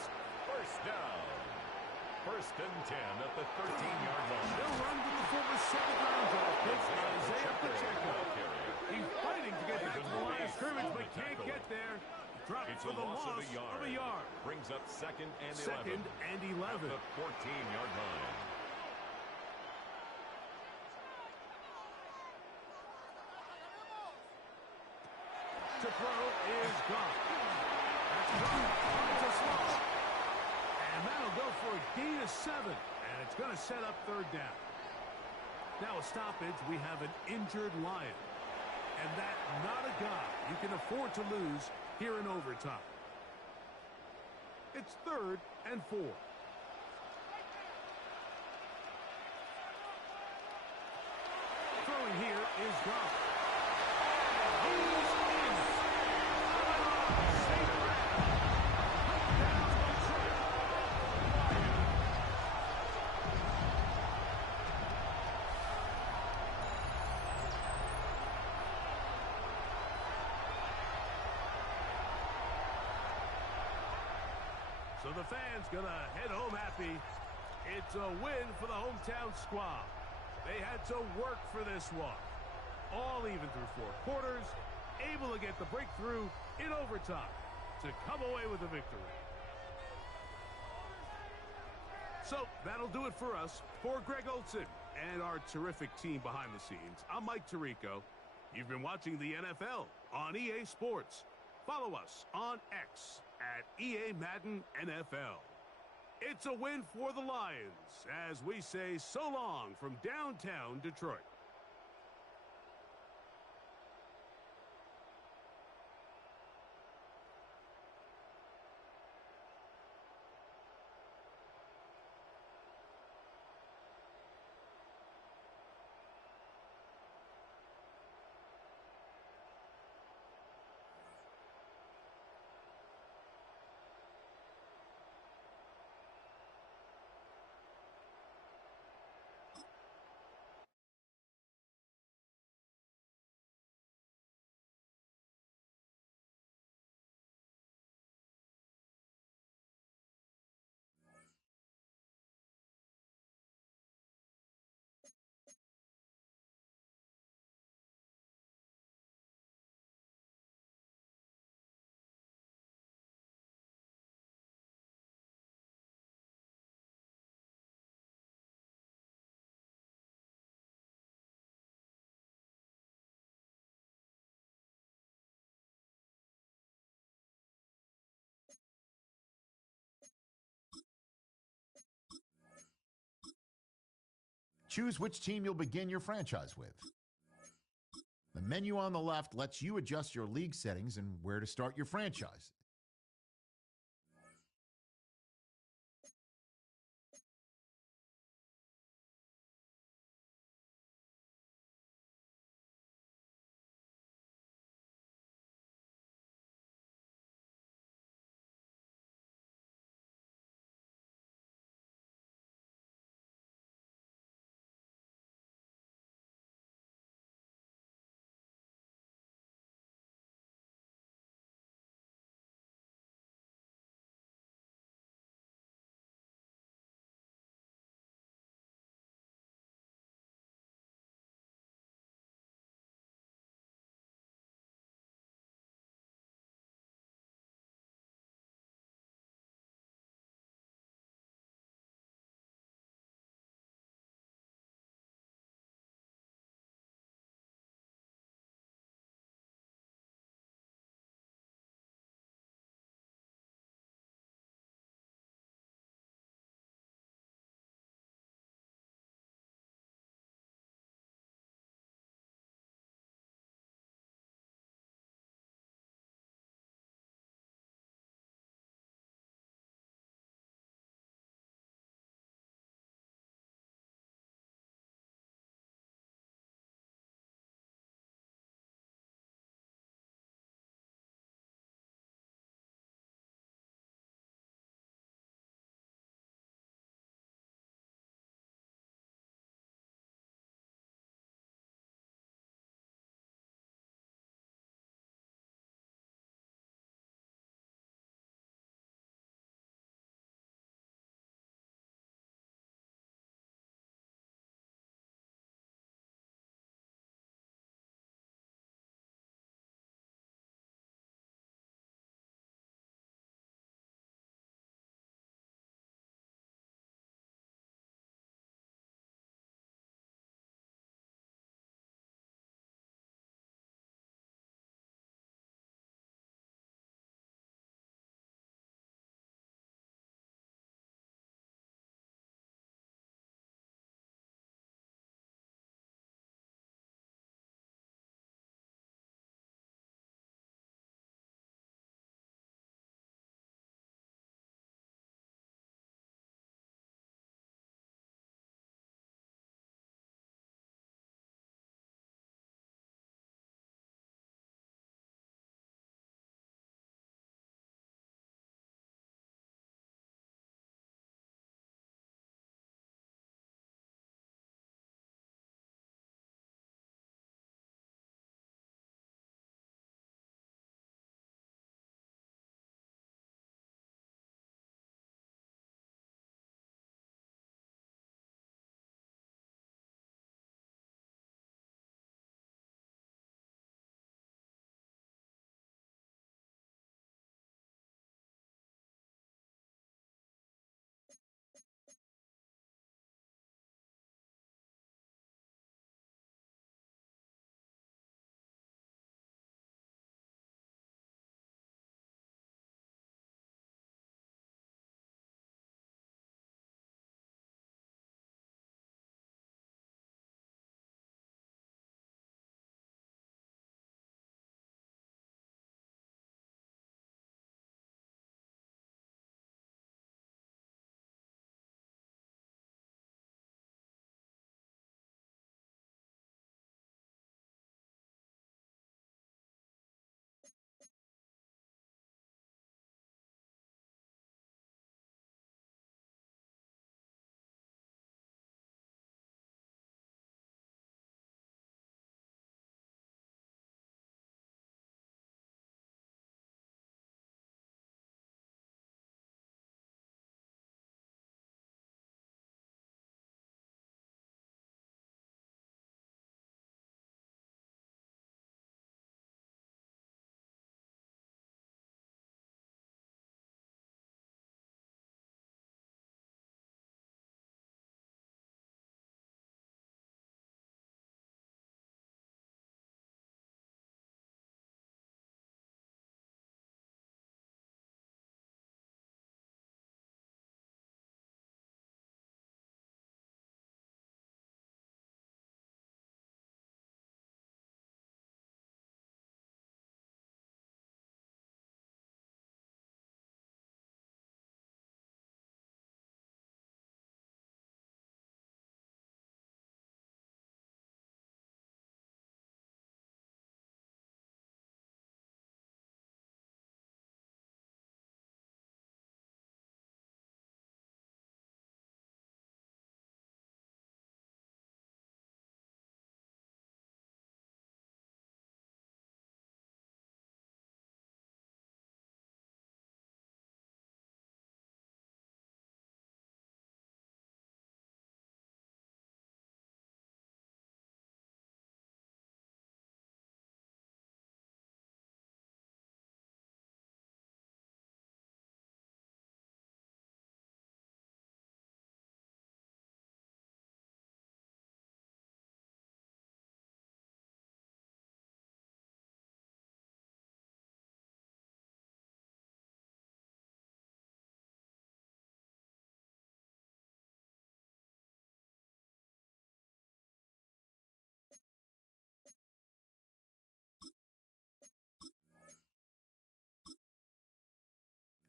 first down. First and 10 at the 13-yard line. They'll run with the former second-round draft pick, Isaiah Pacheco. He's fighting to get back to the line of scrimmage, but can't get there. Dropped It's for a the loss loss of a yard. Brings up second and 11. Second and 11. At the 14-yard line. To throw is gone. That's gone. Finds a small. And that'll go for a gain of 7. And it's going to set up third down. Now a stoppage. We have an injured Lion. And that not a guy you can afford to lose here in overtime. It's 3rd and 4. Throwing here is gone. He's in. St. Brown. Touchdown, Detroit. So the fans gonna head home happy. It's a win for the hometown squad. They had to work for this one. All even through 4 quarters, able to get the breakthrough in overtime to come away with a victory. So that'll do it for us. For Greg Olson and our terrific team behind the scenes, I'm Mike Tirico. You've been watching the NFL on EA Sports. Follow us on X at EA Madden NFL. It's a win for the Lions as we say so long from downtown Detroit. Choose which team you'll begin your franchise with. The menu on the left lets you adjust your league settings and where to start your franchise.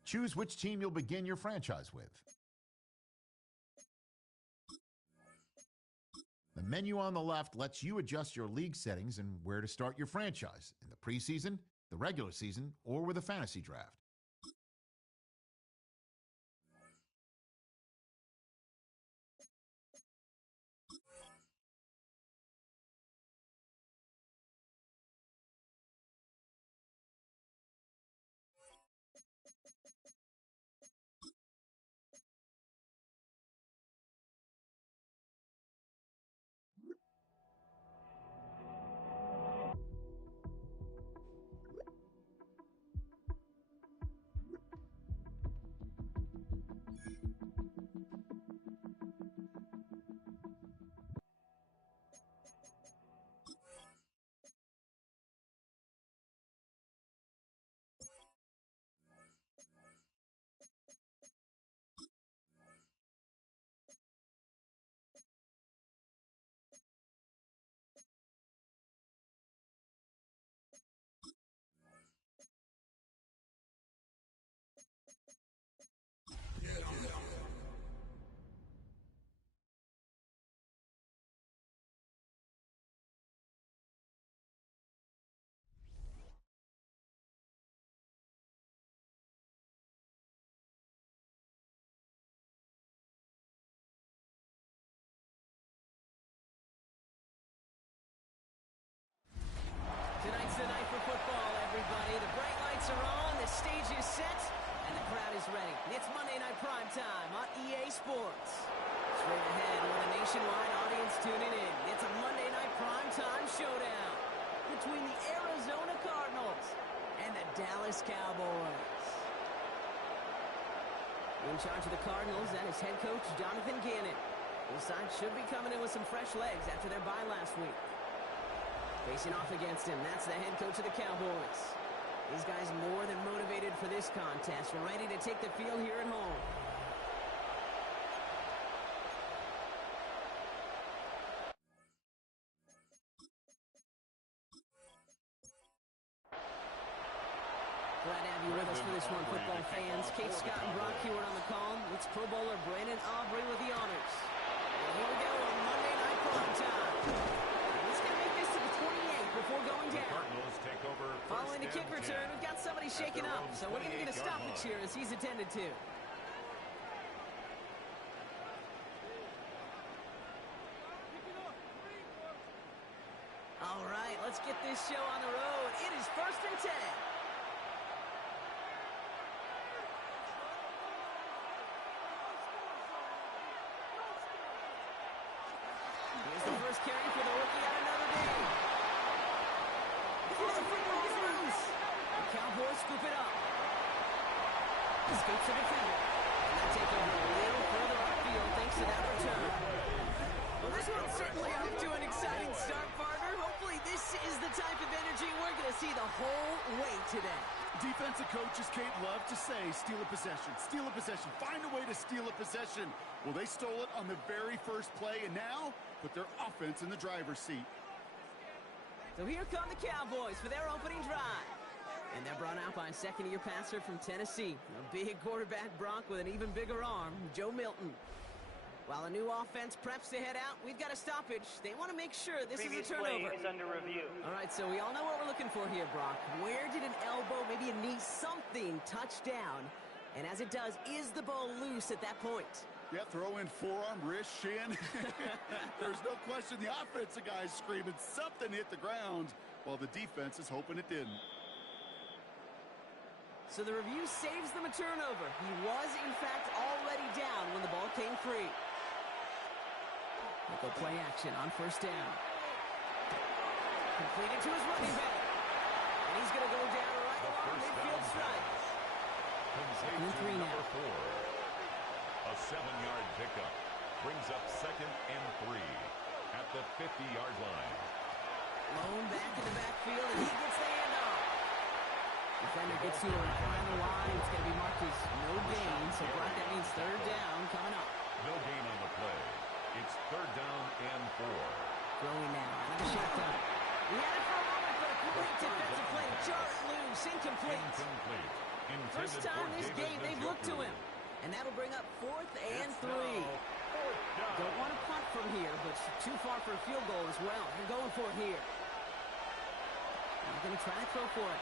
Choose which team you'll begin your franchise with. The menu on the left lets you adjust your league settings and where to start your franchise in the preseason, the regular season, or with a fantasy draft. Tonight's the night for football, everybody. The bright lights are on, the stage is set, and the crowd is ready. It's Monday Night Primetime on EA Sports. Straight ahead with a nationwide audience tuning in. It's a Monday Night Primetime showdown between the Arizona Cardinals and the Dallas Cowboys. In charge of the Cardinals, that is head coach Jonathan Gannon. Both sides should be coming in with some fresh legs after their bye last week. Facing off against him, that's the head coach of the Cowboys. These guys more than motivated for this contest. We're ready to take the field here at home. Glad to have you with us for this one, football fans. Kate Scott and Brock Hewitt on the call. It's Pro Bowler Brandon Aubrey with the honors. And here we go on Monday Night Primetime. Let's get make this to the 28 before going down. Cardinals take over. Following the kick return, we've got somebody shaken up, so we're going to get a stoppage here as he's attended to. All right, let's get this show on the road. It is 1st and 10. Here's the first carry for the rookie out of Notre Dame. Oh, the football is loose. The Cowboys scoop it up. Escapes the defender. And they take over a little further upfield thanks to that return. Well, this one's certainly off to an exciting start, partner. Hopefully this is the type of energy we're going to see the whole way today. Defensive coaches, Kate, love to say, steal a possession, find a way to steal a possession. Well, they stole it on the very first play, and now put their offense in the driver's seat. So here come the Cowboys for their opening drive. And they're brought out by a second-year passer from Tennessee. A big quarterback Brock with an even bigger arm, Joe Milton. While a new offense preps to head out, we've got a stoppage. They want to make sure this is a turnover. Play is under review. All right, so we all know what we're looking for here, Brock. Where did an elbow, maybe a knee, something touch down? And as it does, is the ball loose at that point? Yeah, throw in forearm, wrist, shin. There's no question the offensive guy's screaming something hit the ground while the defense is hoping it didn't. So the review saves them a turnover. He was, in fact, already down when the ball came free. Look at play action on first down. Completed to his running back. And he's going to go down right along midfield strike. Second and 3 now. 4. A 7-yard pickup brings up 2nd and 3 at the 50-yard line. Lone back in the backfield, and he gets the handoff. Defender gets to him behind the line. It's going to be marked as no gain. So, Brock, that means 3rd down coming up. No gain on the play. It's 3rd down and 4. Throwing now out of the shotgun. He had it for a moment, but a great defensive play. Jar it loose, incomplete. First time this game they've looked to him. And that'll bring up 4th and 3. Don't want to punt from here, but too far for a field goal as well. They're going for it here. They're going to try to throw for it.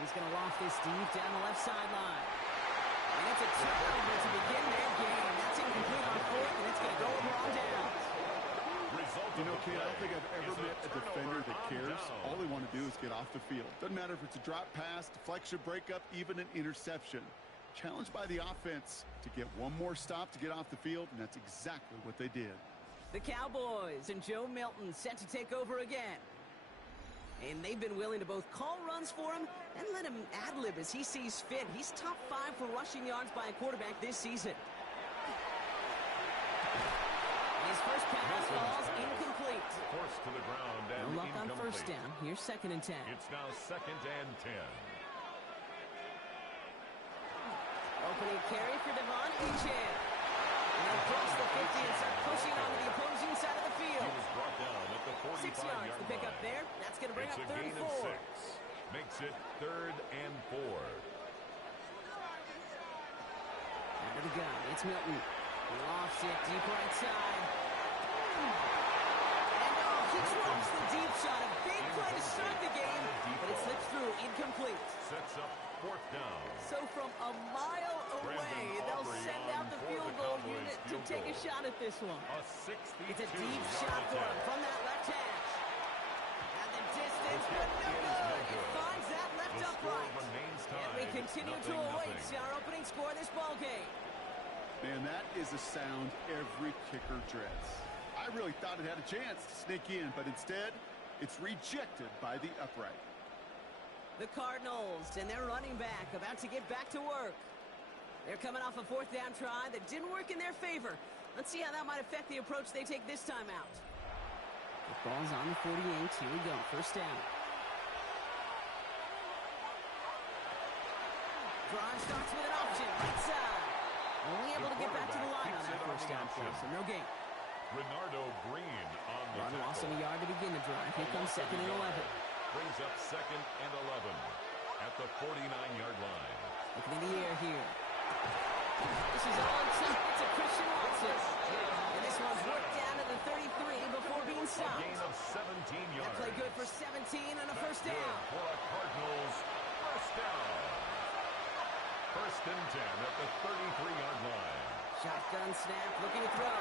He's going to loft this deep down the left sideline. And it's a turnover to begin that game. That's incomplete on 4th, and it's going to go over on down. You know, Kate, I don't think I've ever met a defender that cares. All they want to do is get off the field. Doesn't matter if it's a drop pass, deflection, breakup, even an interception. Challenged by the offense to get one more stop to get off the field, and that's exactly what they did. The Cowboys and Joe Milton set to take over again. And they've been willing to both call runs for him and let him ad-lib as he sees fit. He's top 5 for rushing yards by a quarterback this season. His first pass falls incomplete. Forced to the ground and no luck on incomplete. first down. Here's 2nd and 10. It's now 2nd and 10. Opening carry for Devon Achane. And they'll cross the 50 and start pushing onto the opposing side of the He field. was brought down at the 6 yards to pick up line. there. That's going to bring It's up a 3rd gain and of 4. 6. Makes it 3rd and 4. Under the gun, it's Milton. He lofts it deep right side. And he drops the deep shot. A big play to start the game, but it slips through, incomplete. Sets up 4th down. So from a mile away, they'll send out the field goal unit to take a shot at this one. A 62 It's a deep shot for him from that left hash. And the distance, but no good. It finds that left upright. And we continue to await our opening score of this ball game. Man, that is a sound every kicker dreads. I really thought it had a chance to sneak in, but instead, it's rejected by the upright. The Cardinals and their running back about to get back to work. They're coming off a 4th down try that didn't work in their favor. Let's see how that might affect the approach they take this time out. The ball's on the 48. Here we go. First down. Drive starts with an option. Right side. Only able to get back to the line on that first down play, so no gain. Renardo Green on the Run loss on tackle. a yard to begin the drive. Here comes 2nd and 11. Brings up 2nd and 11 at the 49-yard line. Looking in the air here. This is all it's a Christian Watson. And this one's worked down to the 33 before being A stopped. gain of 17 yards. That play good for 17 and a first Good down. for a Cardinals first down. 1st and 10 at the 33-yard line. Shotgun snap, looking to throw.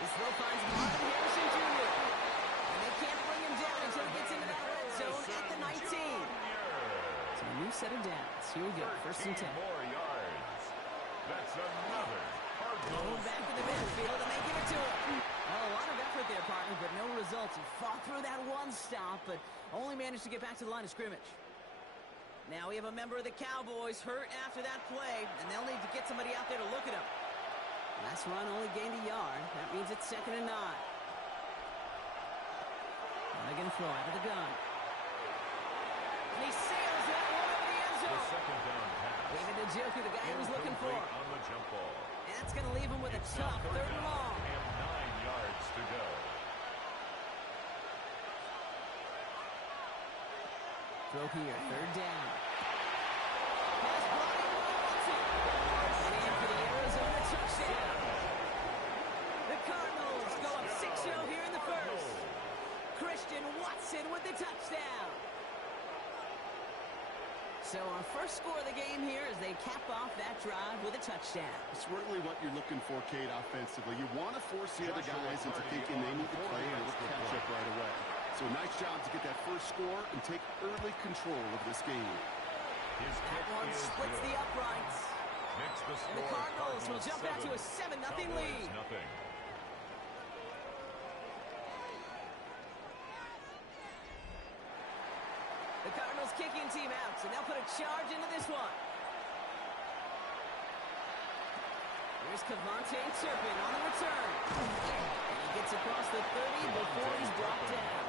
This throw finds Marvin Harrison Jr. And they can't bring him down until he gets into that red zone at the 19. So a new set of downs. Here we go, 1st and 10. 13 more yards. That's another Cardinals. Going back to the midfield, and they give it to him. Well, a lot of effort there, partner, but no results. He fought through that one stop, but only managed to get back to the line of scrimmage. Now we have a member of the Cowboys hurt after that play, and they'll need to get somebody out there to look at him. Last run only gained a yard. That means it's 2nd and 9. They're going to throw out of the gun. And he sails that one over the end The zone. 2nd down pass. David Njoku, the guy he was looking for. Incomplete on the jump ball. And that's going to leave him with a tough 3rd and long. And 9 yards to go. Throw here, 3rd down. Pass blocked by Watson. And in for the Arizona touchdown. The Cardinals go up 6-0 here in the first. Christian Watson with the touchdown. So our first score of the game here as they cap off that drive with a touchdown. It's really what you're looking for, Kate, offensively. You want to force the other guys into thinking they need to play a little catch-up right away. So nice job to get that first score and take early control of this game. That one splits the uprights. Makes the And the score Cardinals will jump out to a 7-0 lead. Nothing. The Cardinals kicking team out, so they'll put a charge into this one. Here's Cavante Turpin on the return. And he gets across the 30 before he's brought down.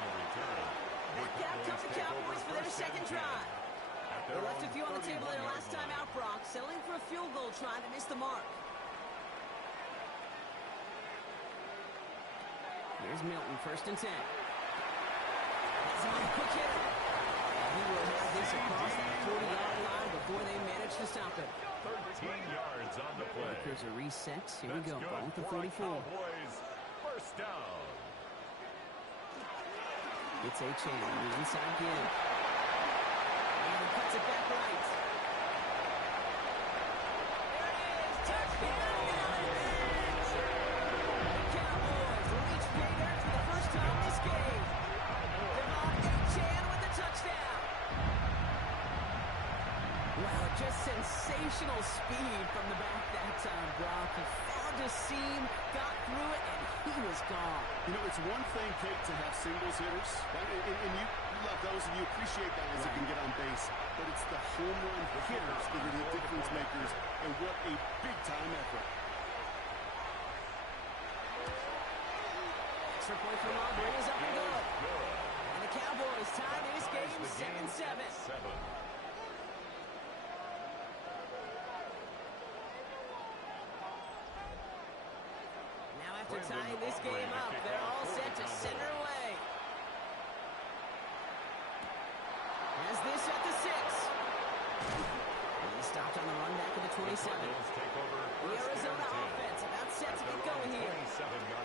Back out come the Cowboys for their 2nd try. They left a few on the table their last time out, Brock, settling for a field goal try to miss the mark. Here's Milton, 1st and 10. He's on a quick hitter. He will have this across that 40-yard line before they manage to stop it. 13 yards on the play. Here's a reset. Here we That's go. good Ball at the for our 44. Cowboys. First down. It's A-Chain on the inside give. And he cuts it back right. There it is. Touchdown. The Cowboys reach pay dirt for the first time this game. Devon A-Chain with the touchdown. Wow, just sensational speed from the back that time, Brock. He found a seam, got through it, and he was gone. You know, it's one thing, Kate, to have singles hitters, and you love those, and you appreciate guys that can get on base. But it's the home run hitters that are the difference makers, and what a big-time effort. Extra point from Aubrey is up and good. And the Cowboys tie this game 7-7. Now after tying this game up, they're all set to send her away. As this at the 6. And he stopped on the run back at the 27. The Arizona offense about set to get going here.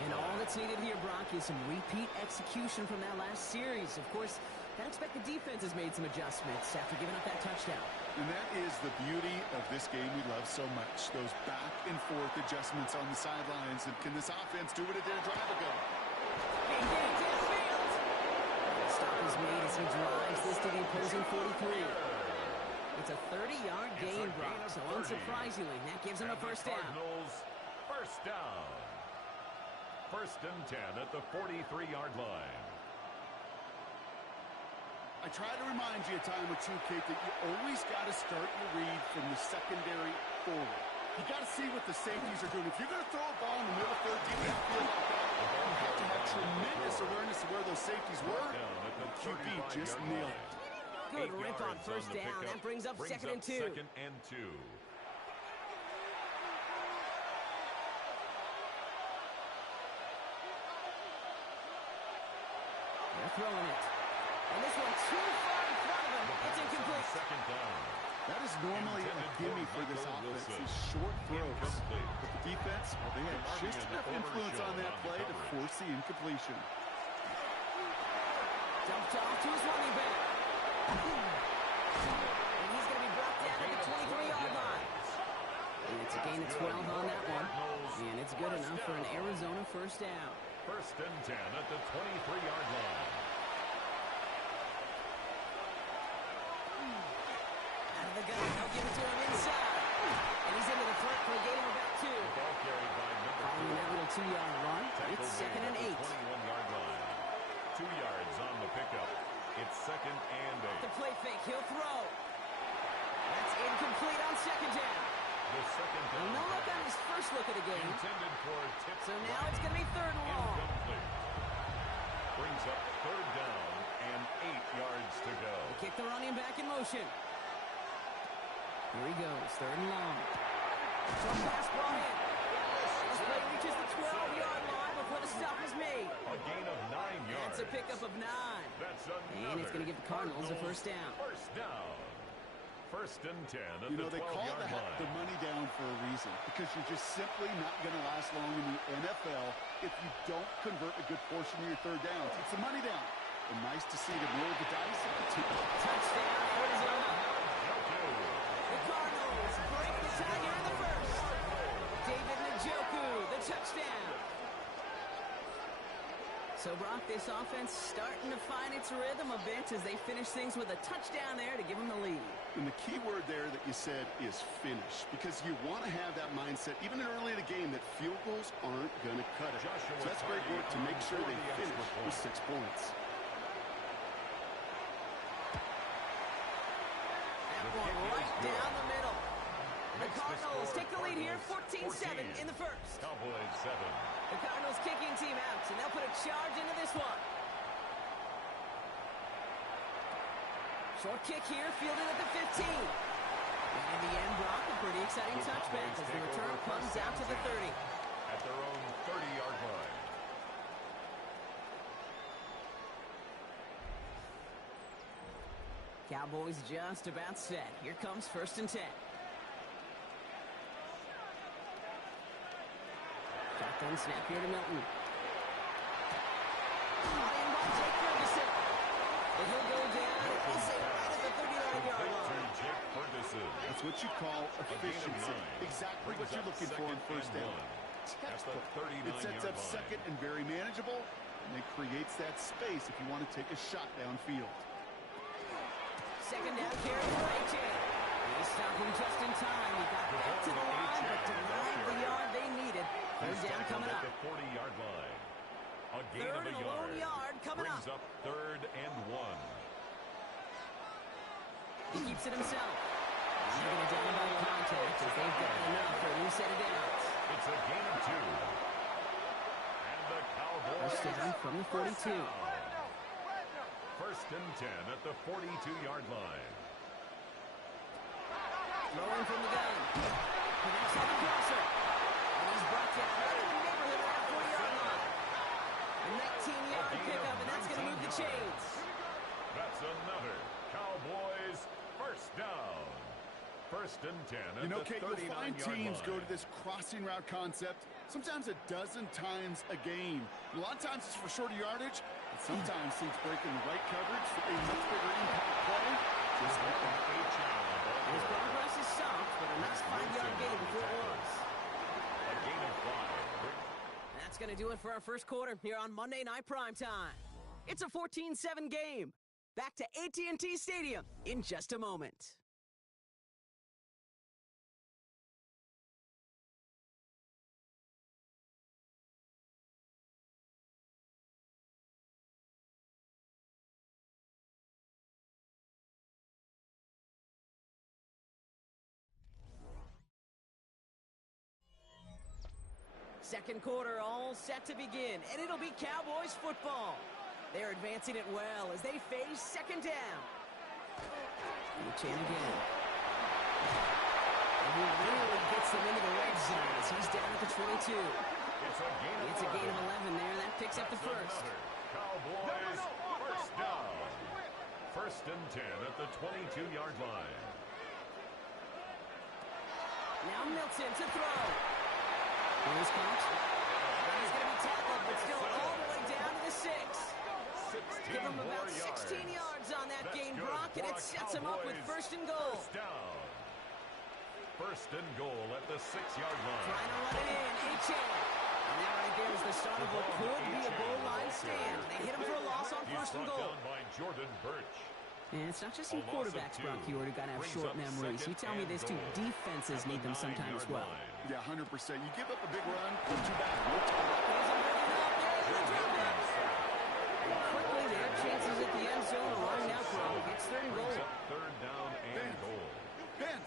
And all that's needed here, Brock, is some repeat execution from that last series. Of course, I expect the defense has made some adjustments after giving up that touchdown. And that is the beauty of this game we love so much. Those back and forth adjustments on the sidelines. And can this offense do what it did a drive ago? He gains his field. The stop is made as he drives this to the opposing 43. It's a 30-yard gain, Brock. So unsurprisingly, that gives him a first down. First down. First and 10 at the 43-yard line. I try to remind you a time or two, Kate, that you always got to start your read from the secondary forward. You got to see what the safeties are doing. If you're going to throw a ball in the middle third, deep downfield like that, you have to have tremendous awareness of where those safeties were. QB just nailed it. Good rip on first down. That brings up second and 2. Second and 2. They're throwing it. And this one too far in front of him. It's incomplete. Second down. That is normally a gimme for this offense, these short throws. But the defense, well, they had just enough influence on that play to force the incompletion. Dumped off to his running back. And he's going to be brought down at the 23-yard line. And it's a gain of 12 on that one. And it's good enough for an Arizona first down. First and 10 at the 23-yard line. Out of the gun, they'll give it to him inside. And he's into the front for a gain of about 2. Ball carried by number 4. Following that little 2-yard run, it's second and 8. 21-yard line. 2 yards on the pickup. It's second and 8. The play fake, he'll throw. That's incomplete on second down. The second down. No look on his first look of the game. Intended for tip. So now it's going to be third and long. Incomplete. Brings up third down and 8 yards to go. They kick the running back in motion. Here he goes, third and long. Some pass brought in. This play reaches the 12-yard line before the stop is made. A gain of 9 yards. That's a pickup of 9. That's another. And it's going to give the Cardinals a first down. First down. First and 10 at You know, the they call 12-yard line. the money down for a reason, because you're just simply not going to last long in the NFL if you don't convert a good portion of your third downs. It's the money down. And nice to see them roll the dice and continue. Touchdown, Arizona. The Cardinals break the tie here in the first. David Njoku, the touchdown. So, Brock, this offense starting to find its rhythm a bit as they finish things with a touchdown there to give them the lead. And the key word there that you said is finish, because you want to have that mindset, even early in the game, that field goals aren't going to cut it. So that's great work to make sure they finish with 6 points. That one right down the middle. The Cardinals take the lead here, 14-7 in the first. Cowboys 7. The Cardinals kicking team out, and they'll put a charge into this one. Short kick here, fielded at the 15. And in the end, Brock, a pretty exciting touchback as the return comes out to the 30. At their own 30-yard line. Cowboys just about set. Here comes 1st and 10. Shotgun snap here to Milton. And by Jake Ferguson. And he'll go down. We'll say right at the 39-yard line. That's what you call efficiency. Exactly what you're looking for in first down. Textbook. It sets up second and very manageable, and it creates that space if you want to take a shot downfield. Second down carry for A.J. He stopped him just in time. He got back to the line, but denied the yard they needed. Third down coming up. 40-yard line. A gain Third of and a a lone yard coming brings up. up 3rd and 1. He keeps it himself. He's going to down by contact as they've got enough for a new set of downs. It's a gain of 2. And the Cowboys First down from the 42. First and 10 at the 42-yard line. Throwing from the gun. Connects on the crosser. And he's brought down right in the neighborhood of that 40-yard line. A 19-yard pickup, and that's going to move the chains. That's another Cowboys first down. First and 10 at the Kate, you'll find 39-yard teams line. go to this crossing route concept sometimes a dozen times a game. A lot of times it's for shorter yardage, but sometimes teams breaking the right coverage for a much bigger impact play. Just like that. His progress is soft, but a nice 5-yard gain before it was. A gain of 5. That's going to do it for our first quarter here on Monday Night Primetime. It's a 14-7 game. Back to AT&T Stadium in just a moment. Second quarter all set to begin, and it'll be Cowboys football. They're advancing it well as they face second down. Chan again. And he really gets them into the red zone as he's down at the 22. It's a gain of 11 there. That picks up the first. Cowboys first down. First and 10 at the 22-yard line. Now Milton to throw. Here's Cox. He's going to be tackled, but still all the way down to the 6. Give him about 16 yards on that gain, Brock, and it sets him up with first and goal. First down. First and goal at the 6-yard line. Trying to run it in, H.A. And that right there is the start of what could be a goal line stand. They hit him for a loss on first and goal. Down by Jordan Birch. And it's not just some quarterbacks, Brock, here who got to have short memories. You tell me this too, defenses need them sometimes as well. Yeah, 100%. You give up a big run, too bad. No time. Here's a breaking up there. The drop back. Quickly, their chances at the end zone are running out for him. It's third and goal. Third down and goal. Ben,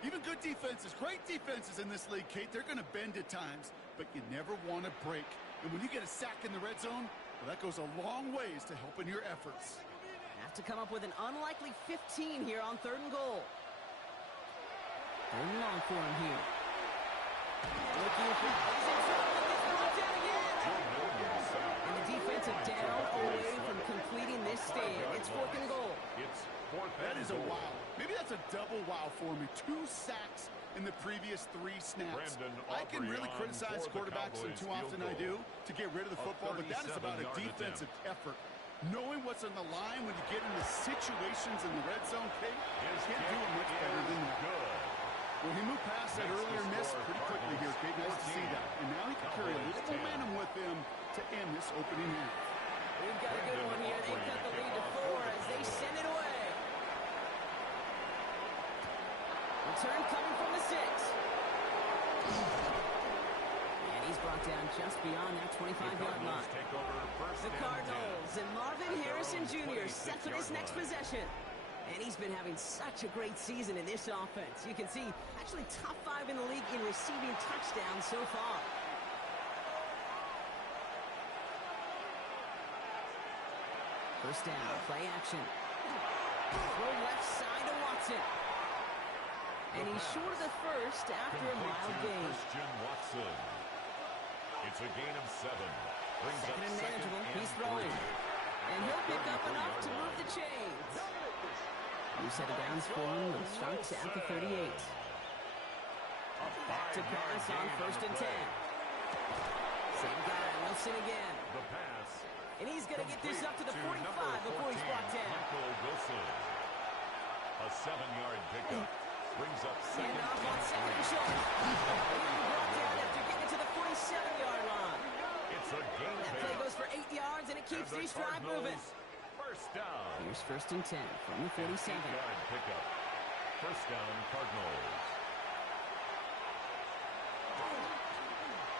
even good defenses, great defenses in this league, Kate, they're going to bend at times, but you never want to break. And when you get a sack in the red zone, well, that goes a long ways to helping your efforts. Have to come up with an unlikely 15 here on third and goal. Third and long for him here. Looking for he's in trouble. Gets brought down again. And the defensive down away from completing this stand. It's fourth and goal. It's fourth That and is a goal. wow. Maybe that's a double wow for me. 2 sacks in the previous 3 snaps. Brandon I can really Aubrey criticize on for the quarterbacks, and Cowboys too often field I do, goal. to get rid of the A football, but that is about a 37-yard defensive effort. Knowing what's on the line when you get into situations in the red zone, Kate, you can't do it much better than that. Good. Well, he moved past that earlier miss pretty quickly here, Kate. Nice to see that. And now he can carry a little momentum with him to end this opening half. We've got a good one here. They cut the lead to 4 as they send it away. Return coming from the 6. And he's brought down just beyond that 25-yard line. Take over first The and Cardinals 10. and Marvin Harrison Jr. set for this 26-yard next line. possession. And he's been having such a great season in this offense. You can see, actually top 5 in the league in receiving touchdowns so far. First down, play action. Throw left side to Watson. And he's short of the first after a mild gain. Christian Watson. It's a gain of 7. Brings Second up and second manageable. and He's throwing. 3. And he'll pick up enough to move the chains. New set of downs for him. It starts at the 38. Back to pass on 1st and 10. Same guy, Wilson again. The pass. And he's going to get this up to the 45 before he's brought down. Michael Wilson. A 7-yard pickup. Brings up second. And off on 2nd and short. He's brought down after getting to the 47-yard line. It's a gain of That play goes for 8 yards, and it keeps these drive moving. First down. Here's 1st and 10 from the 47. 8-yard pickup. First down, Cardinals.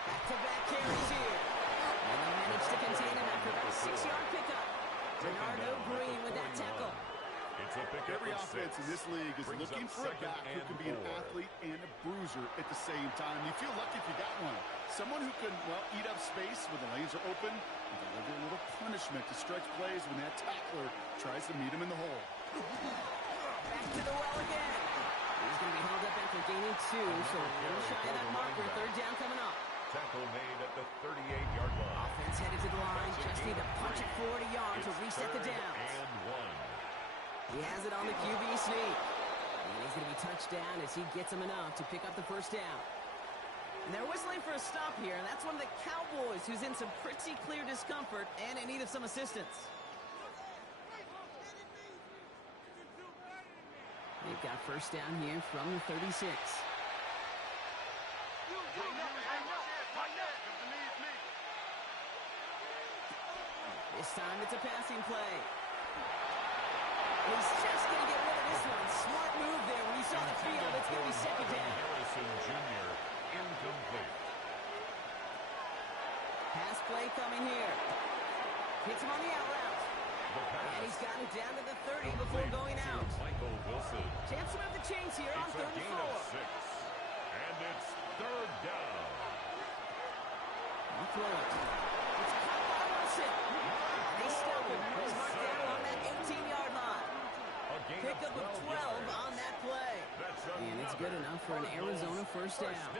Back-to-back carries here. And they managed to contain him after about a 6-yard pickup. Bernardo Green with that tackle. It's a pickup. Every offense in this league is Brings looking up for a second back who and can be an 4. athlete and a bruiser at the same time. You feel lucky if you got one. Someone who can, well, eat up space when the lanes are open and deliver a little punishment to stretch plays when that tackler tries to meet him in the hole. Back to the well again. He's going to be held up after gaining 2, so a little shy of that marker. 3rd down coming up. Tackle made at the 38-yard line. Offense headed to the line. Just need to punch it 40 yards to reset the downs. And 1. He has it on the QB sneak. And he's going to be touched down as he gets him enough to pick up the 1st down. And they're whistling for a stop here, and that's one of the Cowboys who's in some pretty clear discomfort and in need of some assistance. They've got 1st down here from the 36. This time it's a passing play. He's just going to get rid of this one. Smart move there. When he saw the field, it's going to be 2nd down. Harrison Jr. incomplete. Pass play coming here. Hits him on the out route. And he's got it down to the 30 before going out. Michael Wilson. Chance to have the chains here on It's a 3rd and gain 4. of 6. And it's 3rd down. I'll throw it. It's caught by Wilson. They stop him. He's marked down on that 18-yard line. Pickup of 12 on that play. And it's good enough for an Arizona 1st down.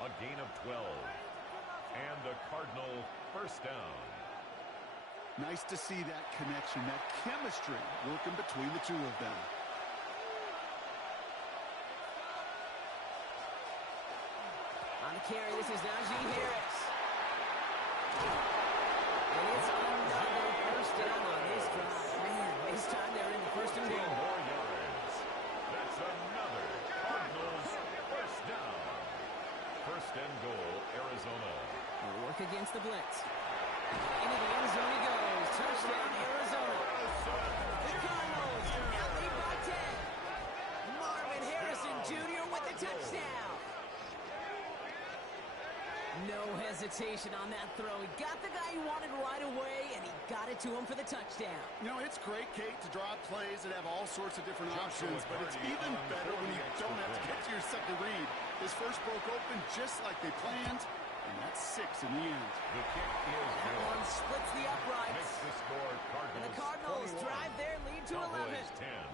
A gain of 12. And a Cardinal 1st down. Nice to see that connection, that chemistry working between the two of them. On the carry, this is Najee Harris. And it's another 1st down on this drive. Man, this time they're in the 1st and 10 goal. more yards. That's another Cardinals 1st down. 1st and goal, Arizona. They'll work against the blitz. Into the end zone he goes. Touchdown, Arizona. The Cardinals out lead by 10. Marvin Harrison Jr. with the touchdown. No hesitation on that throw. He got the guy he wanted right away, and he got it to him for the touchdown. You know, it's great, Kate, to draw plays that have all sorts of different options, but it's even better when you don't have to get to your second read. His first broke open just like they planned, and that's 6 in the end. The kick is That good. one splits the uprights. Makes the score Cardinals. And the Cardinals 21, drive their lead to 11. Cowboys 10.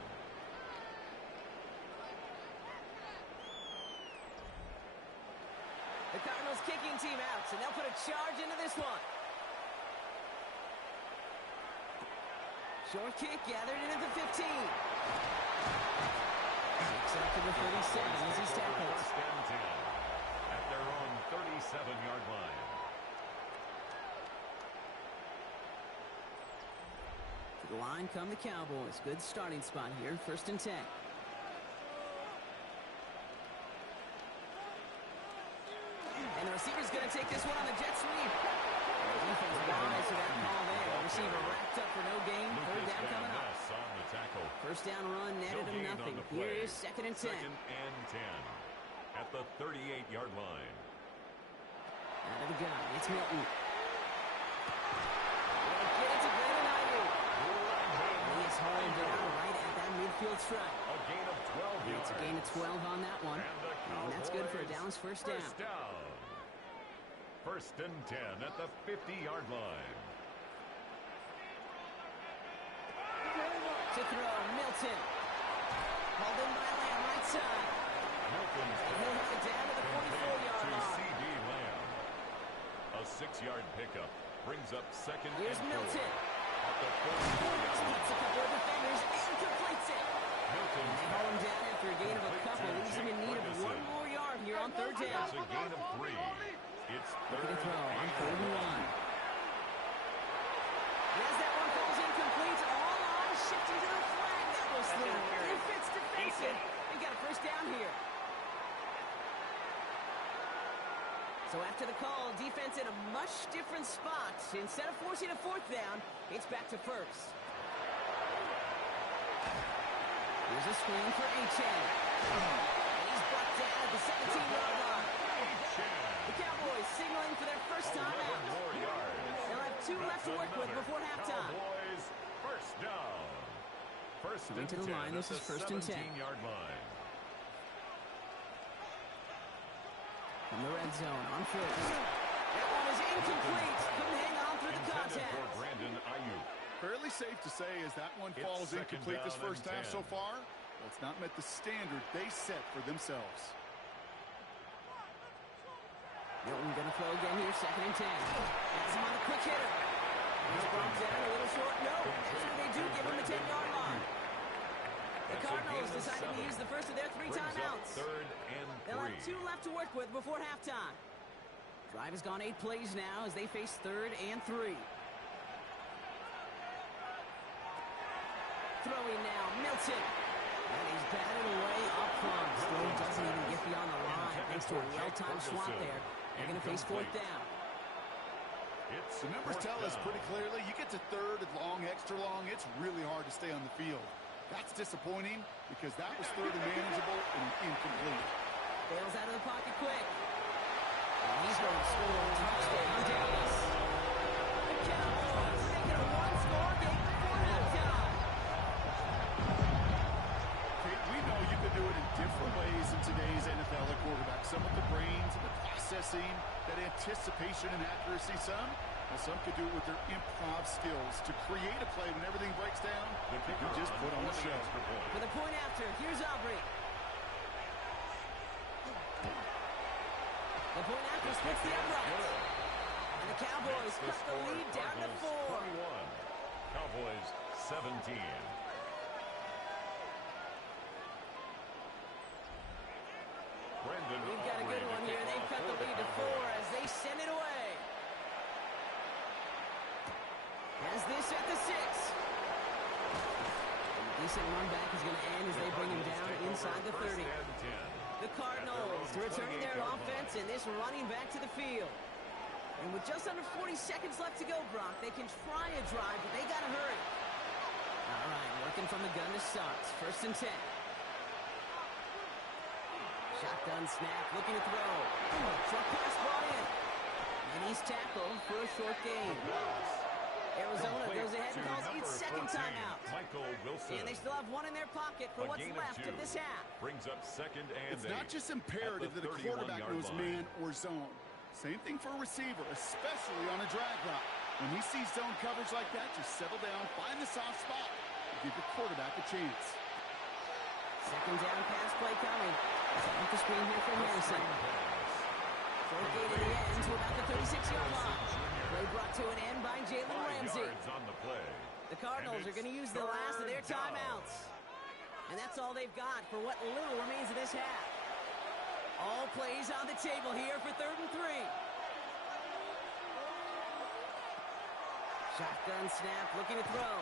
The Cardinals kicking team out, and they'll put a charge into this one. Short kick gathered into the 15. Kicks out to the 37 as he's tackled. 1st and 10 at their own 37-yard line. To the line come the Cowboys. Good starting spot here. 1st and 10. And the receiver's going to take this one on the jet sweep. The defense wise to that call there. The receiver wrapped up for no gain. 3rd down coming up. On the tackle. 1st down run netted him nothing. Here is 2nd and 10. 2nd and 10 at the 38-yard line. Out of the gun. It's Milton. Get it to Brandon Ayuk. He is hauled down right at that midfield strike. A gain of 12 yards. It's a gain of 12 on that one. And that's good for a Dallas 1st down. 1st down. 1st and 10 at the 50-yard line. To throw, Milton. Hauled in by Lamb, right side. Milton And he'll have it down to the 44-yard to line. C.D. Lamb. A 6-yard pickup brings up 2nd Here's and 4. Milton. Splits a couple of defenders and completes it. And they haul him down after a gain of a couple. Leaves him in need of one more yard here on third down. It's a gain of 3. It's Looking to third throw on and 3rd and 1. 1. As that one falls incomplete, all on shifting to the flag. That was through. Defense defensive. They got a first down here. So after the call, defense in a much different spot. Instead of forcing a 4th down, it's back to 1st. Here's a screen for Achane. And he's brought down at the 17-yard line. The Cowboys signaling for their first time out. They'll have 2 left to work with before halftime. Cowboys, first down. First Coming to the line, this is 1st and 10. 17-yard line. From the red zone on 1st. That one is incomplete. Couldn't hang on through the Intended for contact. Brandon Ayuk. Fairly safe to say as that one It's falls second incomplete this down first and half 10. so far. Well, it's not met the standard they set for themselves. Milton gonna throw again here, 2nd and 10. Has him on a quick hitter. He's brought down a little short. No, that's what they do. Give him the 10-yard line. The Cardinals decided to use the first of their 3 timeouts. Third and They'll have 3. 2 left to work with before halftime. Drive has gone 8 plays now as they face 3rd and 3. Throwing now, Milton. And he's batted away up front. Still doesn't even get beyond the line. Thanks to a well-timed swat there. They're going to face 4th down. It's The numbers tell us pretty clearly, you get to 3rd and long, extra long, it's really hard to stay on the field. That's disappointing because that was 3rd and manageable and incomplete. Bails out of the pocket quick. And he's going to score a touchdown, Dallas. The Cowboys making a 1-score game before halftime. Kate, we know you can do it in different ways in today's NFL at quarterback. Some with the brains and the processing, that anticipation and accuracy. Some could do it with their improv skills to create a play when everything breaks down. They can just put on the show. For the point after, here's Aubrey. The point after splits the upright. And the Cowboys cut the lead down to 4. 21. Cowboys 17. We've got a good one here. They've cut the lead to 4 as they send it away. Has this at the 6. And a decent run back is going to end as they bring him down inside the 30. The Cardinals returning their offense and this running back to the field. And with just under 40 seconds left to go, Brock, they can try a drive, but they got to hurry. All right, working from the gun to start. 1st and 10. Shotgun snap, looking to throw. Short pass ball in. And he's tackled for a short gain. Arizona goes ahead and calls its 2nd timeout. Michael Wilson. And they still have 1 in their pocket for what's left of this half. Brings up 2nd and 8. It's not just imperative that a quarterback knows man or zone. Same thing for a receiver, especially on a drag route. When he sees zone coverage like that, just settle down, find the soft spot, and give your quarterback a chance. 2nd down pass play coming. Off the screen here for Harrison. Short gain in the end to about the 36-yard line. Play brought to an end by Jalen Ramsey. On the play. The Cardinals are going to use the last of their timeouts. And that's all they've got for what little remains of this half. All plays on the table here for 3rd and 3. Shotgun snap, looking to throw.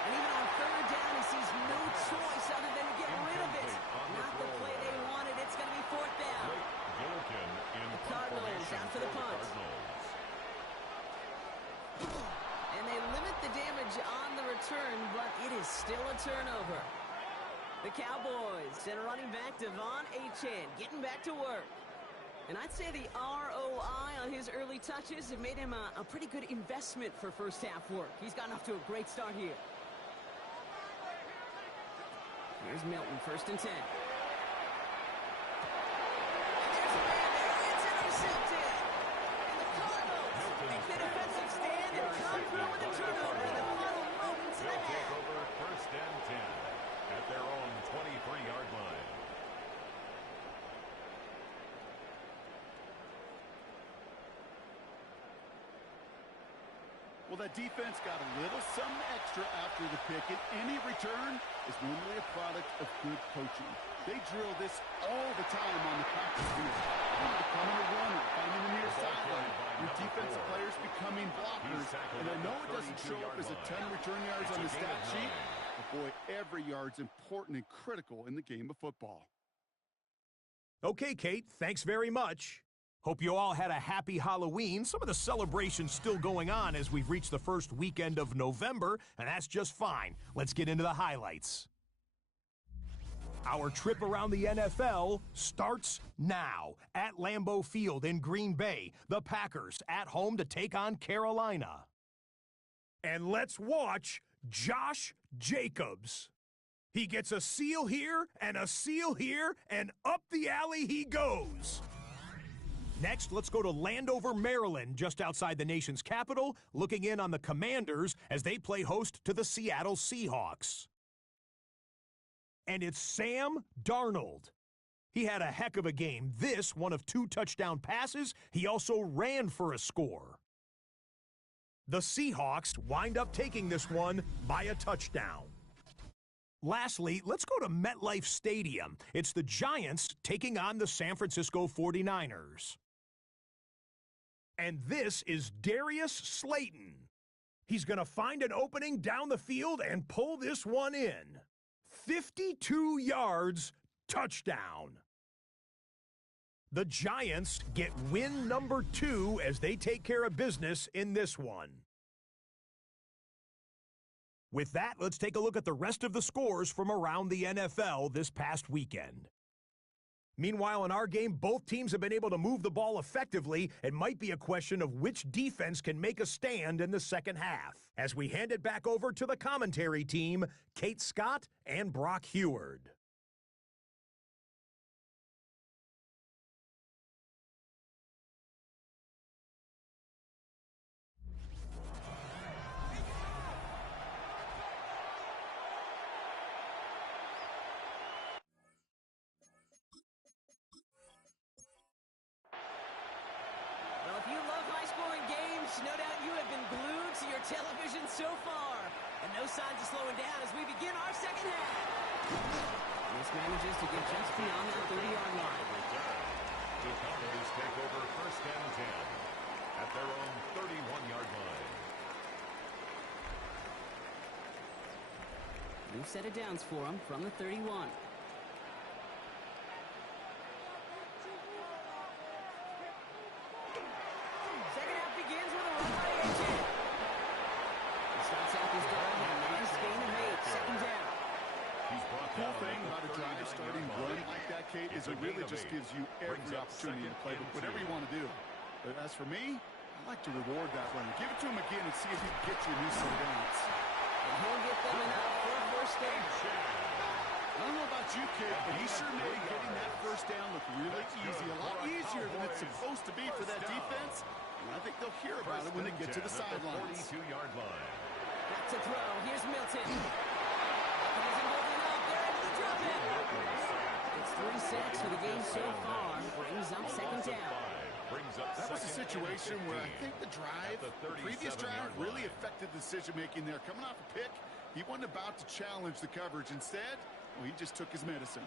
And even on 3rd down, he sees no choice other than to get rid of it. Not the play they wanted. It's going to be 4th down. The Cardinals after the punt. And they limit the damage on the return, but it is still a turnover. The Cowboys send a running back, Devon Achane, getting back to work. And I'd say the ROI on his early touches have made him a pretty good investment for first half work. He's gotten off to a great start here. Here's Milton, 1st and 10. And there's a man there. It's intercepted. And the Cardinals make the defensive stand and come through with a turnover in the final moments of the half. Take over 1st and 10 at their own 23-yard line. Well, that defense got a little something extra after the pick, and any return is normally a product of good coaching. They drill this all the time on the practice field. Becoming a runner, finding the near sideline. Your defensive players becoming blockers. And I know it doesn't show up as a ton of return yards on the stat sheet, but boy, every yard's important and critical in the game of football. Okay, Kate, thanks very much. Hope you all had a happy Halloween. Some of the celebrations still going on as we've reached the first weekend of November, and that's just fine. Let's get into the highlights. Our trip around the NFL starts now at Lambeau Field in Green Bay. The Packers at home to take on Carolina. And let's watch Josh Jacobs. He gets a seal here, and up the alley he goes. Next, let's go to Landover, Maryland, just outside the nation's capital, looking in on the Commanders as they play host to the Seattle Seahawks. And it's Sam Darnold. He had a heck of a game. This, one of 2 touchdown passes. He also ran for a score. The Seahawks wind up taking this one by a touchdown. Lastly, let's go to MetLife Stadium. It's the Giants taking on the San Francisco 49ers. And this is Darius Slayton. He's going to find an opening down the field and pull this one in. 52 yards, touchdown. The Giants get win number 2 as they take care of business in this one. With that, let's take a look at the rest of the scores from around the NFL this past weekend. Meanwhile, in our game, both teams have been able to move the ball effectively. It might be a question of which defense can make a stand in the second half. As we hand it back over to the commentary team, Kate Scott and Brock Heward. No doubt you have been glued to your television so far. And no signs of slowing down as we begin our second half. This manages to get just beyond that 30-yard line. The Cowboys take over first and 10 at their own 31-yard line. New set of downs for them from the 31. Is it really just gives you every opportunity to play whatever you want to do. But as for me, I like to reward that runner. Give it to him again and see if he can get you a new set of downs. And he'll get them enough for a first down. I don't know about you, kid, but he sure made getting that first down look really easy. A lot easier than it's supposed to be for that defense. And I think they'll hear about it when they get to the sidelines. 42-yard line. Back to throw. Here's Milton. Isn't holding up. They're into the drop in. It's 3 sacks for the game so far. Brings up second down. That was a situation where I think the previous drive really affected decision-making there. Coming off a pick, he wasn't about to challenge the coverage. Instead, well, he just took his medicine.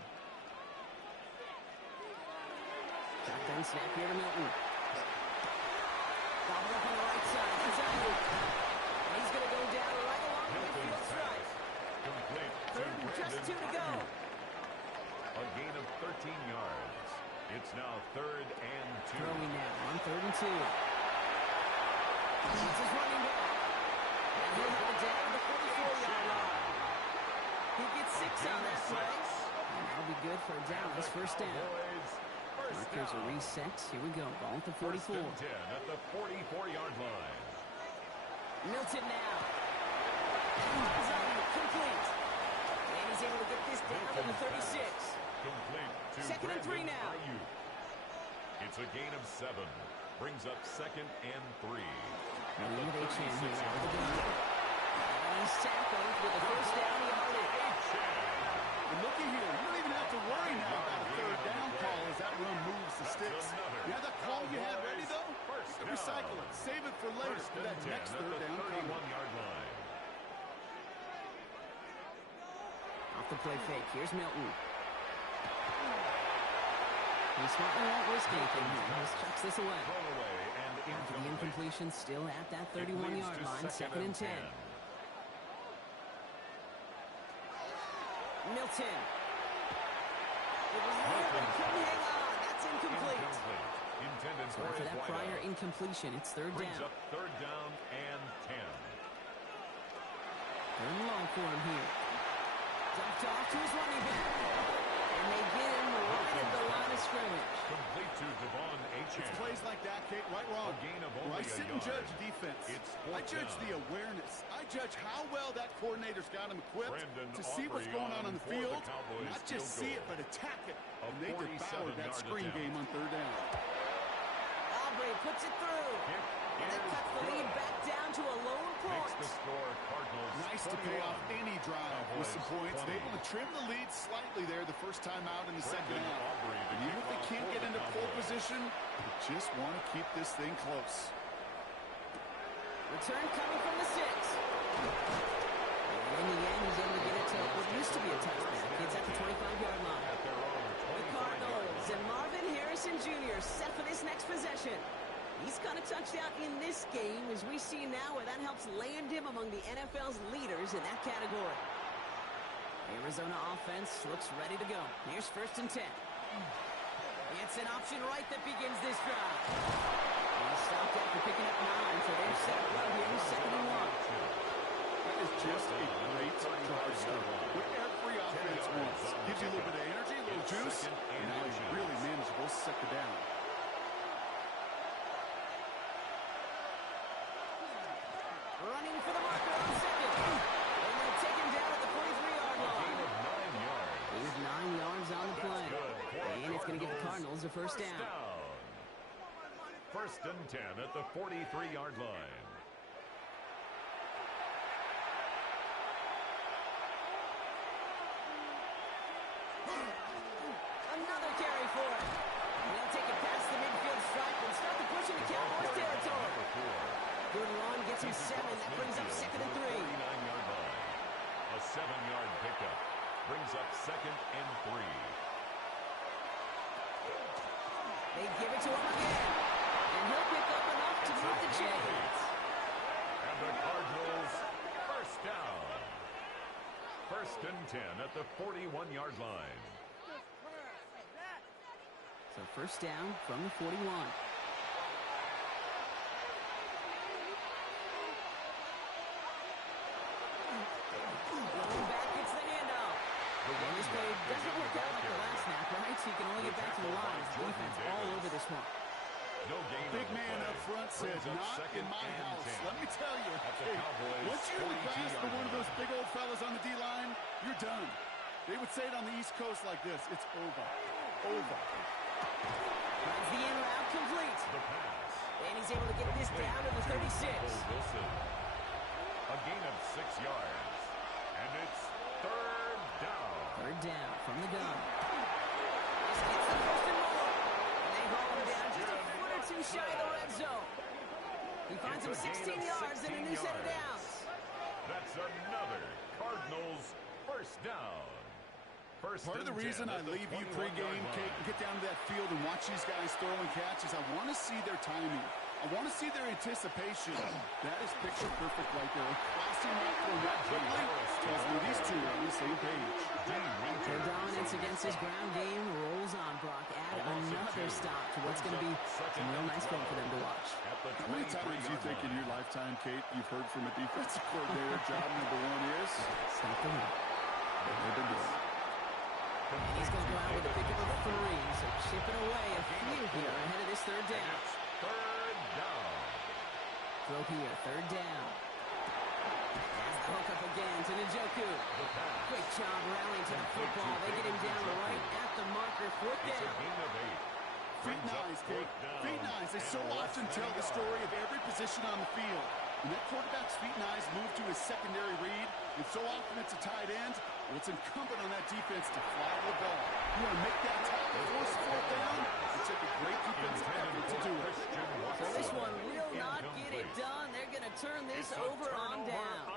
Shotgun snap here to Milton. Bobbled up on the right side. And he's going to go down right along the midfield stripe. Third and just 2 to go. A gain of 13 yards. It's now 3rd and 2. Throwing now on 3rd and 2. It's his running back. And he'll have it down to the 44-yard line. He gets 6 on that play. And that'll be good for Dallas. First down. Markers are reset. Here we go. Ball at the 44. 10 at the 44-yard line. Milton now. Complete. And he's able to get this down to the 36. Complete to 2nd and 3 now. It's a gain of 7. Brings up 2nd and 3. And he's tackled with a first down yardage. And looky here, you don't even have to worry now about a 3rd down call as that run moves the sticks. You have that call you had ready, though? You can recycle it. Save it for later for that next 3rd down call. the play fake. Here's Milton. He smartly won't risk anything here. He just chucks this away. After the incompletion, still at that 31-yard line, 2nd and 10. Milton. It was there, but he couldn't hang on. That's incomplete. So after that prior incompletion, it's 3rd down. 3rd down and 10. 3rd and long for him here. Dumped off to his running back. And they get him right at the line of scrimmage. Complete to Devon Achane. It's plays like that, Kate, right wrong. A gain of only I sit and a judge yard. defense. It's I 4th judge down. the awareness. I judge how well that coordinator's got him equipped Brandon to see what's Aubrey going on the for the field. Cowboys Not just field see goal. it, but attack it. A And they devoured that 47-yard screen attempt. game on 3rd down. Aubrey puts it through. And that cuts the lead back down to a lone Makes point. the score Cardinals Nice to pay 21. off any drive with some Cowboys points. 20. They able to trim the lead slightly there the first time out in the second Brandon half. Aubrey, the And even if they kickoff can't for get the into pole Cowboys. position, they just want to keep this thing close. Return coming from the 6. And in the end, he's able to get it to what used to be a touchback. It's at the 25-yard line. At their own The 25-yard Cardinals line. and Marvin Harrison Jr. set for this next possession. He's got a touchdown in this game, as we see now, where that helps land him among the NFL's leaders in that category. Arizona offense looks ready to go. Here's 1st and 10. It's an option right that begins this drive. And he stopped after picking up 9, so they're set up well here in 2nd and 1. That is just a great drive start. What every offense wants. Gives you a little bit of energy, a little juice, and now he's really manageable 2nd down. Running for the marker on 2nd. And they'll take him down at the 43-yard line. Gain of 9 yards. He's 9 yards on the play. And it's going to give the Cardinals a first down. 1st and 10 at the 43-yard line. Another carry for it. And they'll take it past the midfield stripe and start to push into Cowboys territory. Good run, gets him 7. That brings up 2nd and 3. 39-yard line. A 7-yard pickup brings up 2nd and 3. They give it to him again. And he'll pick up enough to move the chains. And the Cardinals first down. 1st and 10 at the 41-yard line. So first down from the 41. Rolling back, gets the handoff. And this play doesn't work out like the last snap, right? So you can only get back to the line. His defense all over this one. No gain Big on the man play. up front said, Brings up not 2nd in my and house. 10. Let me tell you, At the hey, Cowboys' once you're in the grasp of 42-yard one of those line. big old fellas on the D-line, you're done. They would say it on the East Coast like this. It's over. Over. Runs the in route complete. The pass. And he's able to get this down to the 36. Wilson. A gain of 6 yards. And it's 3rd down. 3rd down from the gun. This gets the first and more. And they haul him down just a foot or two shy of the red zone. He finds him It's a gain 16 of yards and a 16 new set of yards. downs. That's another Cardinals first down. Part of the reason I leave you pregame, Kate, and get down to that field and watch these guys throw and catch is I want to see their timing. I want to see their anticipation. That is picture perfect right there. Crossing that through that quickly tells me these two are on the same page. Their dominance against his ground game rolls on. Brock add another stop to what's going to be some real nice film for them to watch. How many times do you think in your lifetime, Kate, you've heard from a defensive coordinator, job number 1 is? Stop the run. They've been doing it. And he's going to go out with a pickup of 3, so chipping away a few here ahead of this 3rd down. 3rd down. Throw here, 3rd down. Has the hook up again to Njoku. Great job rallying to the football. They get him down right at the marker, 4th It's a down. gain of 8. Feet and eyes, Kate. Feet and eyes. They so often tell the story of every position on the field. When that quarterback's feet and eyes move to his secondary read, and so often it's a tight end, well, it's incumbent on that defense to fly the ball. You want to make that tackle, force the 4th down, it took a great defensive effort to do it. So this one will not get it done. They're going to turn this over on down.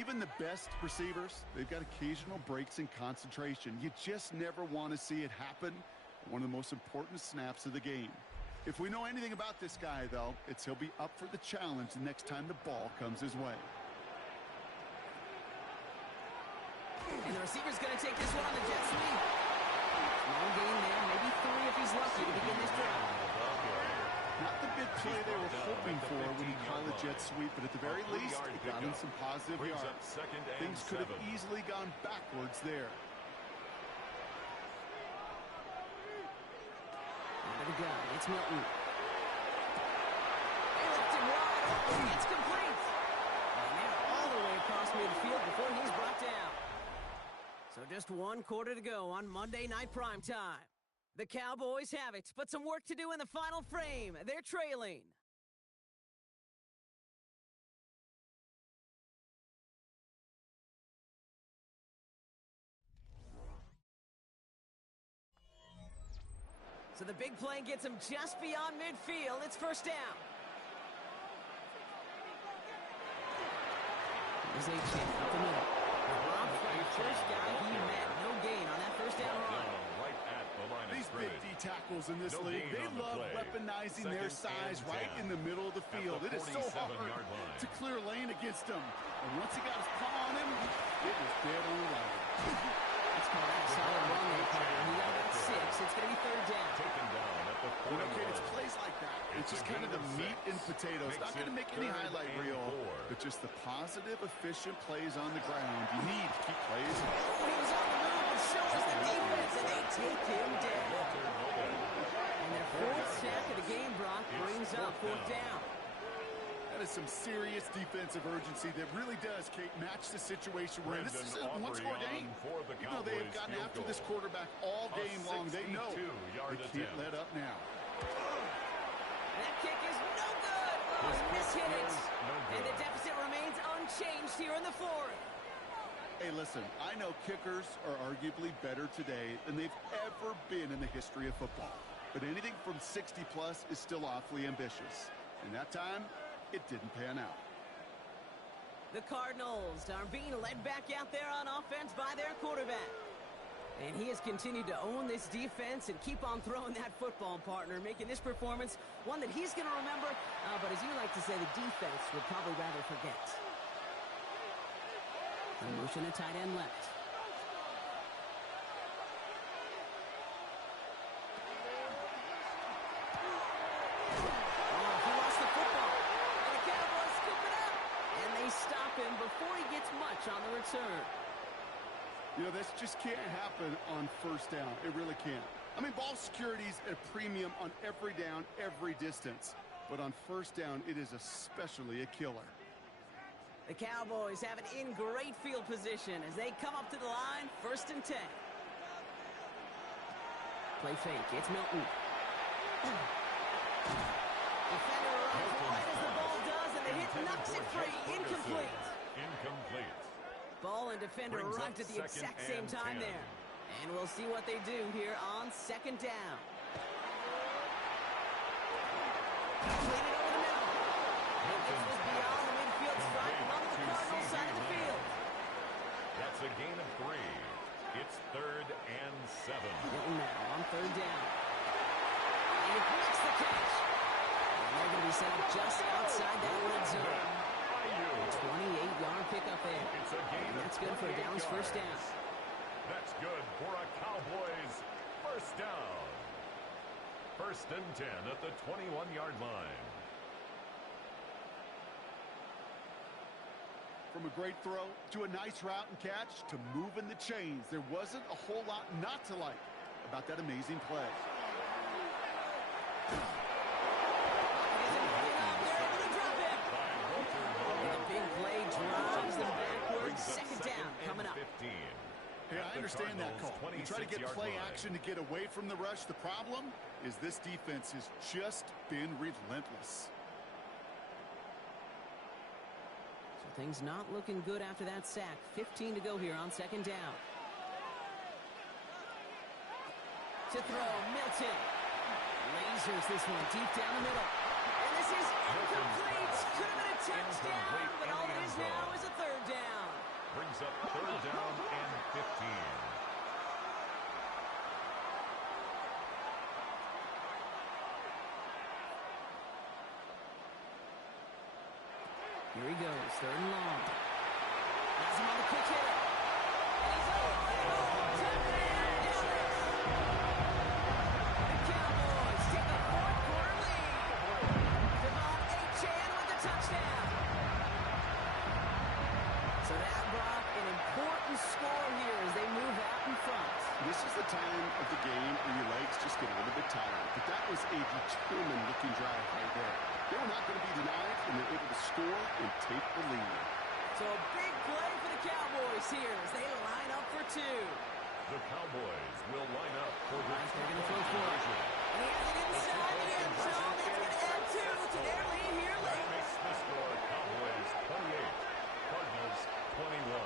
Even the best receivers, they've got occasional breaks in concentration. You just never want to see it happen. One of the most important snaps of the game. If we know anything about this guy, though, it's he'll be up for the challenge the next time the ball comes his way. And the receiver's going to take this one on the jet sweep. Long gain there, maybe 3 if he's lucky to begin this drive. Not the big play they were hoping for when he called a jet sweep, but at the very least, it got him some positive yards. Things could have easily gone backwards there. Under the gun, it's Milton. They left him wide open. It's complete. And they're all the way across midfield before he's brought down. So just 1 quarter to go on Monday Night Primetime. The Cowboys have it, but some work to do in the final frame. They're trailing. So the big play gets him just beyond midfield. It's first down. Here's a chip up the middle. Rob Frank, first guy he met. No gain on that first down run. These big D tackles in this league, they love weaponizing their size right in the middle of the field. It is so hard to clear lane against them. And once he got his paw on him, it was dead on the line. Let's call that a solid run there, partner. He got about 6. It's going to be third down. Taken down at the 40 Okay, it's plays like that. It's just kind of the meat and potatoes. Not going to make any highlight reel, but just the positive, efficient plays on the ground. You need to keep plays. Oh, he was on the move, and so was the defense, and they take him down. And their 4th sack of the game, Brock, brings up 4th down. That is some serious defensive urgency that really does, Kate, match the situation we're in. This is a one-score game. Even though they have gotten after this quarterback all game long, they know they can't let up now. That kick is no good. Oh, he mishit it. And the deficit remains unchanged here in the 4th. Hey, listen, I know kickers are arguably better today than they've ever been in the history of football. But anything from 60-plus is still awfully ambitious. And that time, it didn't pan out. The Cardinals are being led back out there on offense by their quarterback. And he has continued to own this defense and keep on throwing that football, partner, making this performance one that he's going to remember, but as you like to say, the defense would probably rather forget. A motion to tight end left. Stop him before he gets much on the return. You know, this just can't happen on first down. It really can't. I mean, ball security is a premium on every down, every distance. But on first down, it is especially a killer. The Cowboys have it in great field position as they come up to the line, 1st and 10. Play fake. It's Milton. Defender runs right as the ball does, and the hit knocks it free. Incomplete. Ball and defender arrived at the exact same time there. And we'll see what they do here on 2nd down. Played it over the middle. And this was beyond the midfield stripe on the Cardinals side of the field. That's a gain of 3. It's 3rd and 7. Milton now on 3rd down. And he makes the catch. They're going to be set up just outside that red zone. 28-yard pickup there. And that's good for a Downs first down. That's good for a Cowboys first down. 1st and 10 at the 21-yard line. From a great throw to a nice route and catch to moving the chains, there wasn't a whole lot not to like about that amazing play. Hey, I understand that call. You try to get play action to get away from the rush. The problem is this defense has just been relentless. So things not looking good after that sack. 15 to go here on 2nd down. To throw, Milton. Lasers this one deep down the middle. And this is incomplete. Could have been a touchdown, but all it is now is a 3rd down. brings up third down and 15. Here he goes, third and long. Has him on the quick hitter. And he's over the goal. Touchdown, Dallas. The Cowboys take a fourth quarter lead. Devon Achane with the touchdown. So that brought an important score here as they move out in front. This is the time of the game where your legs just get a little bit tired. But that was a determined-looking drive right there. They were not going to be denied, and they're able to score and take the lead. So a big play for the Cowboys here as they line up for two. The Cowboys will line up for the They're going to throw for it. And he has it inside the end zone. That's going to add two to their lead here That late. makes the score Cowboys 28, Cardinals 21.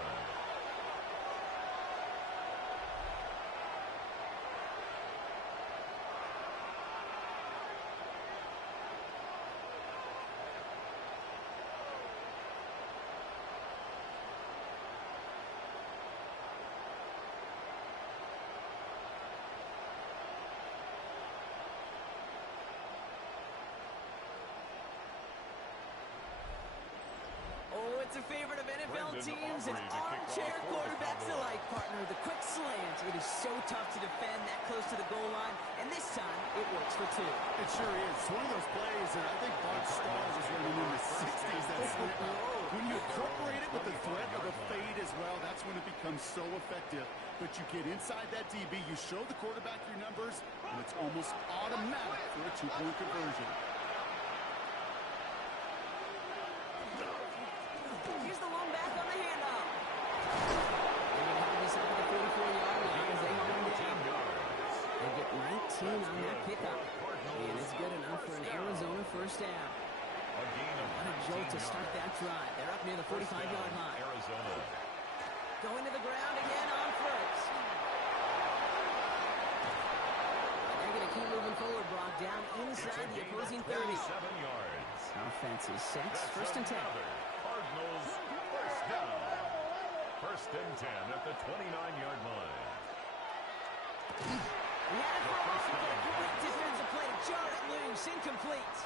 Oh, it's a favorite of NFL teams and armchair quarterbacks alike, partner. The quick slant. It is so tough to defend that close to the goal line, and this time it works for two. It sure is. It's one of those plays that I think Bart Starr was running in the 60s. That slant route. When you incorporate it with the threat of a fade as well, that's when it becomes so effective. But you get inside that DB, you show the quarterback your numbers, and it's almost automatic for a two-point conversion. Here's the lone back on the handoff. They have this up at the 44-yard line as they hold him down. They get 19 on that pickup. And it's good enough for an Arizona first down. What a jolt to start that drive. They're up near the 45-yard line. Arizona. Going to the ground again on first. They're going to keep moving forward, Brock, down inside the opposing 30. 27 yards. Offense is set. First and 10. Cardinals first down. First and 10 at the 29-yard line. He had it for a moment, but a great defensive play to jar it loose. Incomplete.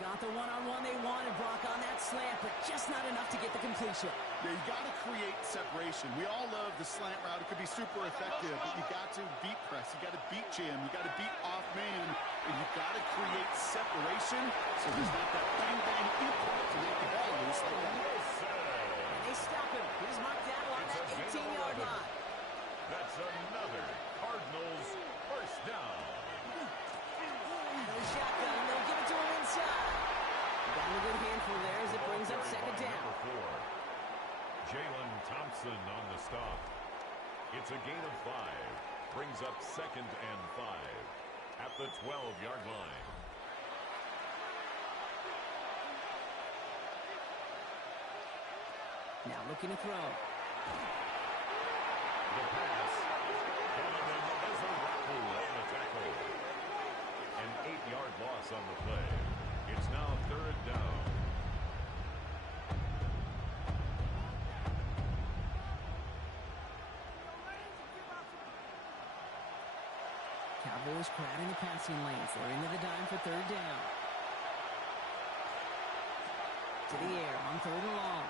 Got the one-on-one they wanted, Brock, on that slant, but just not enough to get the completion. Yeah, you got to create separation. We all love the slant route. It could be super effective, but you got to beat press. You got to beat jam. You got to beat off man, and you got to create separation so there's not that bang-bang impact to make the ball loose like that. And they stop him. He's marked down along that 18-yard line. That's another Cardinals first down. No shotgun. They'll give it to him inside. Got a good handful there as it brings up second down. Number 4. Jalen Thompson on the stop. It's a gain of 5. Brings up second and 5 at the 12-yard line. Now looking to throw. The pass. Donovan Ezra-Raku on the tackle. An 8-yard loss on the play. It's now third down. Cowboys crowding the passing lanes. They're into the dime for third down. To the air on third and long.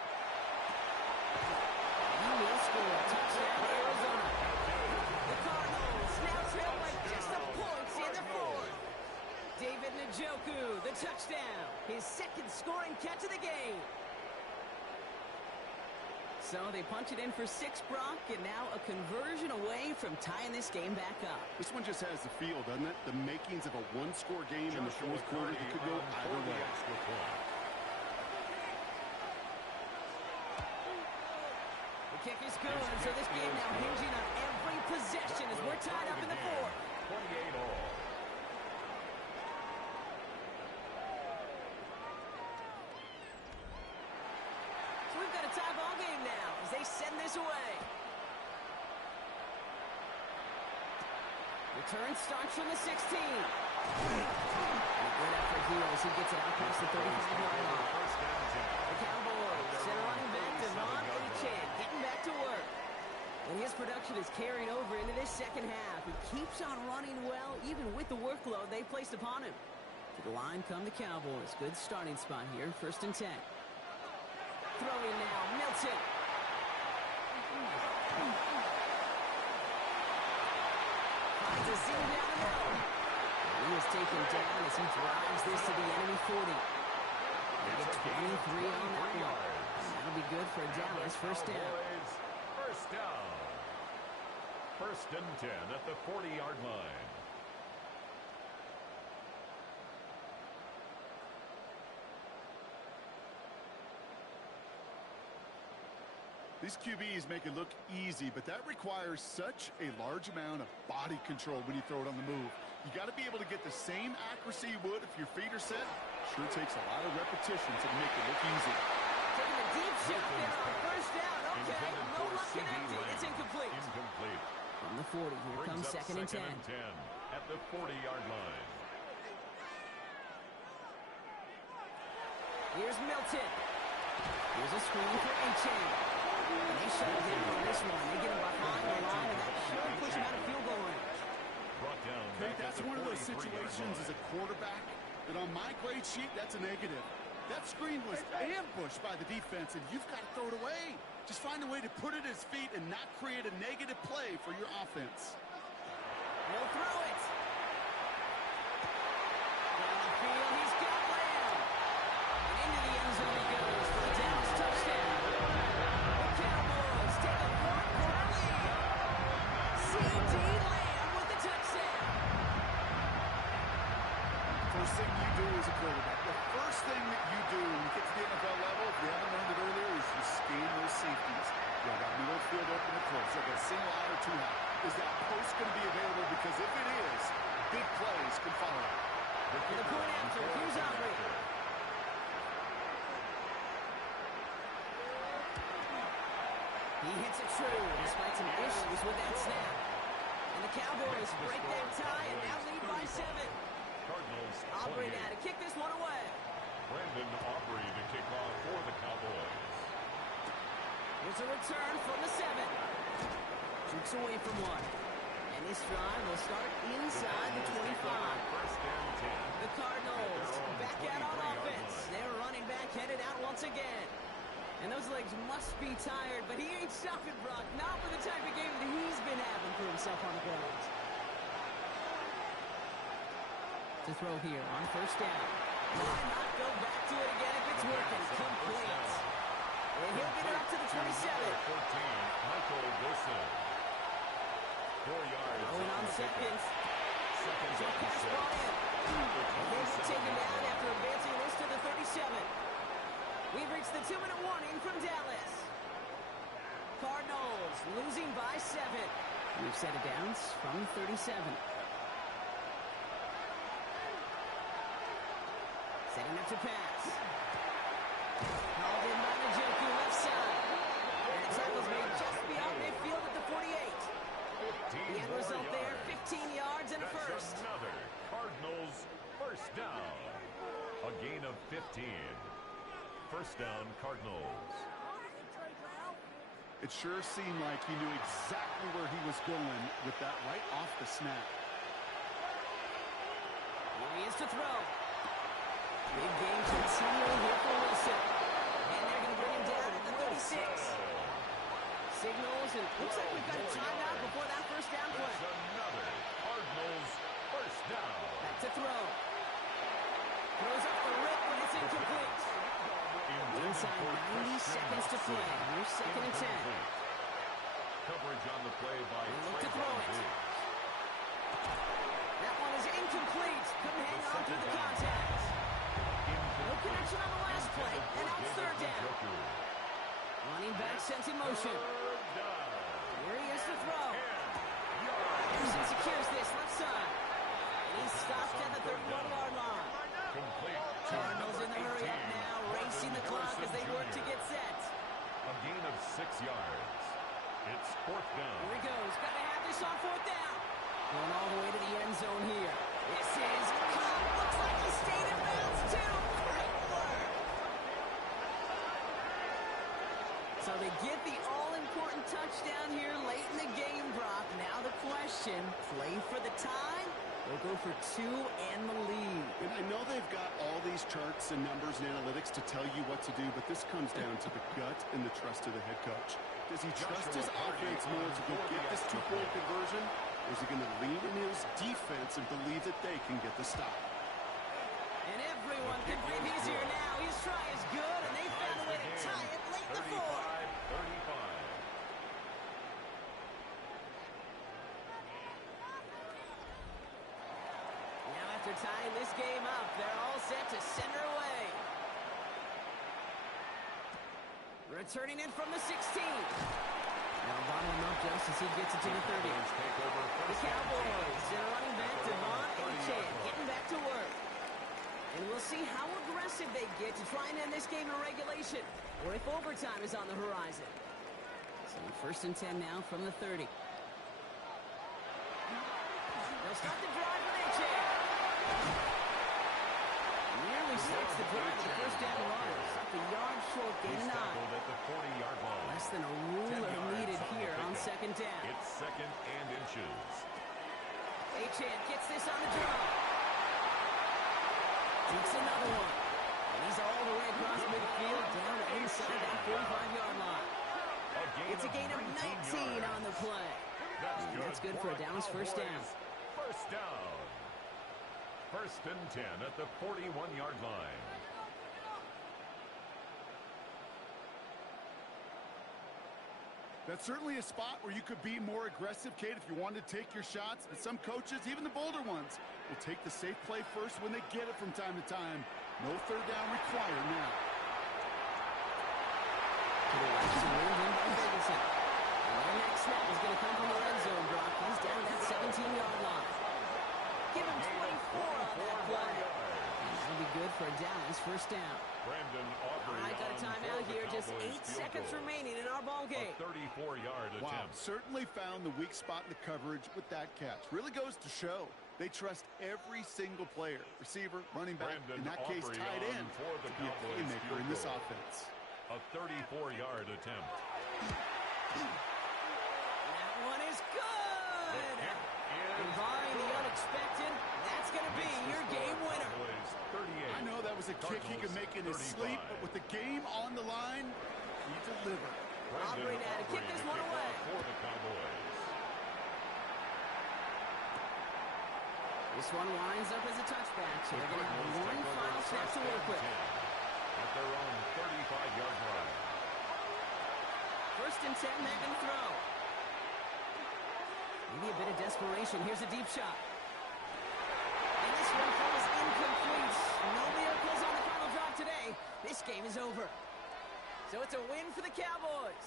He will score. Touchdown, Arizona. The Cardinals now trail by just a point in the fourth. David Njoku, the touchdown. His second scoring catch of the game. So they punch it in for 6, Brock, and now a conversion away from tying this game back up. This one just has the feel, doesn't it? The makings of a one-score game in the fourth quarter. It could go either way. The kick is good, so this game now hinging on every possession as we're tied up in the fourth. 28 all. So we've got a tie ball game now as they send this away. Return starts from the 16. And a good effort here as he gets it out past the 35-yard line. The Cowboys send running back Devon Achane is carried over into this second half. He keeps on running well, even with the workload they placed upon him. To the line come the Cowboys. Good starting spot here, 1st and 10. Throwing now, Milton. Finds a seam down the middle. He is taken down as he drives this to the enemy 40. They get 23 on that one. That'll be good for Dallas. 1st down. First down. 1st and 10 at the 40-yard line. These QBs make it look easy, but that requires such a large amount of body control when you throw it on the move. You got to be able to get the same accuracy you would if your feet are set. Sure takes a lot of repetition to make it look easy. Taking a deep shot there on 1st down. Okay, no luck connected. It's incomplete. From the 40, here comes 2nd and 10. At the 40-yard line. Here's Milton. Here's a screen for A-Chain. And they shut him in on this one. They get him behind the line, and that should push him out of field goal range. Brought down. Okay, that's one of those situations as a quarterback that on my grade sheet, that's a negative. That screen was ambushed by the defense, and you've got to throw it away. Just find a way to put it at his feet and not create a negative play for your offense. He'll throw it. Down the field, he's got Lamb. And into the end zone he goes for the Dallas touchdown. The Cowboys take a 4-point lead. C.D. Lamb with the touchdown. First thing you do as a quarterback, the first thing that you do when you get to the NFL level, if you haven't learned it earlier, is you scan those safeties. You got middle field open and close. Like a single out or two high. Is that post going to be available? Because if it is, big plays can follow. For the point after, here's Aubrey. He hits it true, despite some issues with that snap. And the Cowboys break that tie and now lead by 7. Cardinals. Aubrey now to kick this one away. Brandon Aubrey to kick off for the Cowboys. Here's a return from the 7. Jukes away from one. And this drive will start inside the 25. 1st and 10. The Cardinals back out on offense. They're running back, headed out once again. And those legs must be tired, but he ain't stopping, Brock. Not for the type of game that he's been having for himself on the ground. To throw here on 1st down. Why not go back to it again if it's working? Complete. And he'll get it up to the 27. 14, Michael Wilson. 4 yards. Going on seconds. Seconds So on pass 6. brought in. And they will take him down after advancing this to the 37. We've reached the 2-minute warning from Dallas. Cardinals losing by 7. We've set it down from 37. Setting up to pass. Called in by Njoku, left side. And the tackle's made just beyond midfield at the 48. The end result there, 15 yards and a first. That's another Cardinals 1st down. A gain of 15. 1st down, Cardinals. It sure seemed like he knew exactly where he was going with that right off the snap. Here he is to throw. Big game continuing here for Wilson. And they're going to bring him down at the 36. Signals, and looks like we've got a timeout before that 1st down play. That's another Cardinals 1st down. Back to throw. Throws up the rip, but it's incomplete. Inside 90 seconds to play. Here's 2nd and 10. Coverage on the play by Look to throw it. That one is incomplete. Couldn't hang on through the contact. No connection on the last play, and now it's 3rd down. Running back sent in motion. Here he is to throw. Anderson secures this left side. And he's stopped at the 31-yard line. Cardinals in the hurry up now, racing the clock as they work to get set. A gain of 6 yards. It's 4th down. Here he goes. Got to have this on 4th down. Going all the way to the end zone here. This is caught. Looks like he stayed in bounds too. Great work. So they get the all-important important touchdown here late in the game, Brock. Now the question, play for the tie or go for two and the lead? And I know they've got all these charts and numbers and analytics to tell you what to do, but this comes down to the gut and the trust of the head coach. Does he trust his offense more to go get this two-point conversion, or is he going to lean in his defense and believe that they can get the stop? And everyone can breathe easier now. His try is good, and they found a way to tie it late in the fourth. 35. Now after tying this game up, they're all set to send her away. Returning in from the 16. Now bottling up just as he gets it to the 30. The Cowboys, their running back, Devon Achane, getting back to work. And we'll see how aggressive they get to try and end this game in regulation, or if overtime is on the horizon. So first and 10 now from the 30. They'll start the drive with Achane. Nearly starts the drive with the first down run. Up a yard short, gain He's 9. tackled at the 40-yard line. Less than a ruler needed here on second down. It's second and inches. Achane gets this on the drive. Takes another one. And he's all the way across midfield, down inside that 45-yard line. It's a gain of 19 on the play. That's good for a Dallas first down. First down. First and 10 at the 41-yard line. That's certainly a spot where you could be more aggressive, Kate, if you wanted to take your shots. But some coaches, even the bolder ones, will take the safe play first when they get it from time to time. No third down required now. To the left, some room in by Ferguson. And their next snap is going to come from the red zone, Brock. He's down that 17-yard line. Give him 24 on that play. And that'll be good for a Dallas first down. Brandon Aubrey. I got a timeout here. Just 8 seconds remaining in our ball game. A 34-yard Wow, attempt. certainly found the weak spot in the coverage with that catch. Really goes to show they trust every single player, receiver, running back, in that case tight end, to be a playmaker in this offense. A 34-yard attempt. That one is good. And barring the unexpected, that's going to be your game winner. I know that was a kick he could make in his sleep, but with the game on the line, he delivered. Aubrey now to kick this one away. For the Cowboys. This one winds up as a touchback, so they're going to have one final snap to work with. At their own 35-yard line. First and 10, they can throw. Maybe a bit of desperation. Here's a deep shot. And this one falls incomplete. No miracles on the final drive today. This game is over. So it's a win for the Cowboys.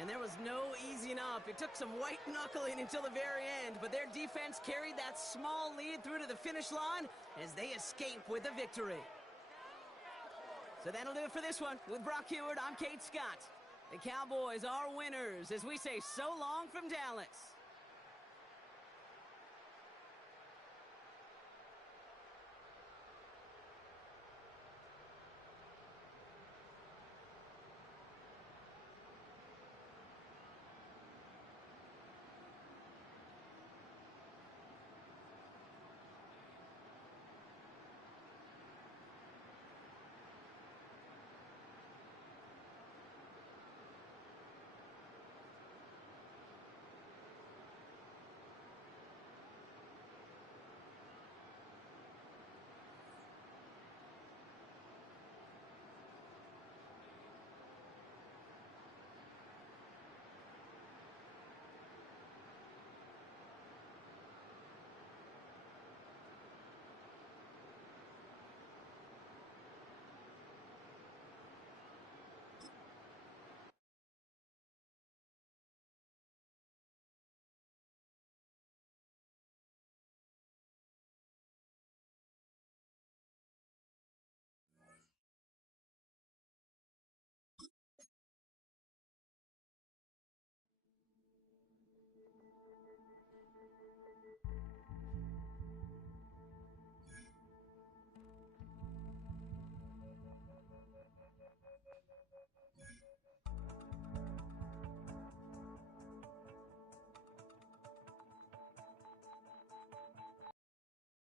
And there was no easing up. It took some white knuckling until the very end, but their defense carried that small lead through to the finish line as they escape with a victory. So that'll do it for this one. With Brock Heward, I'm Kate Scott. The Cowboys are winners as we say so long from Dallas.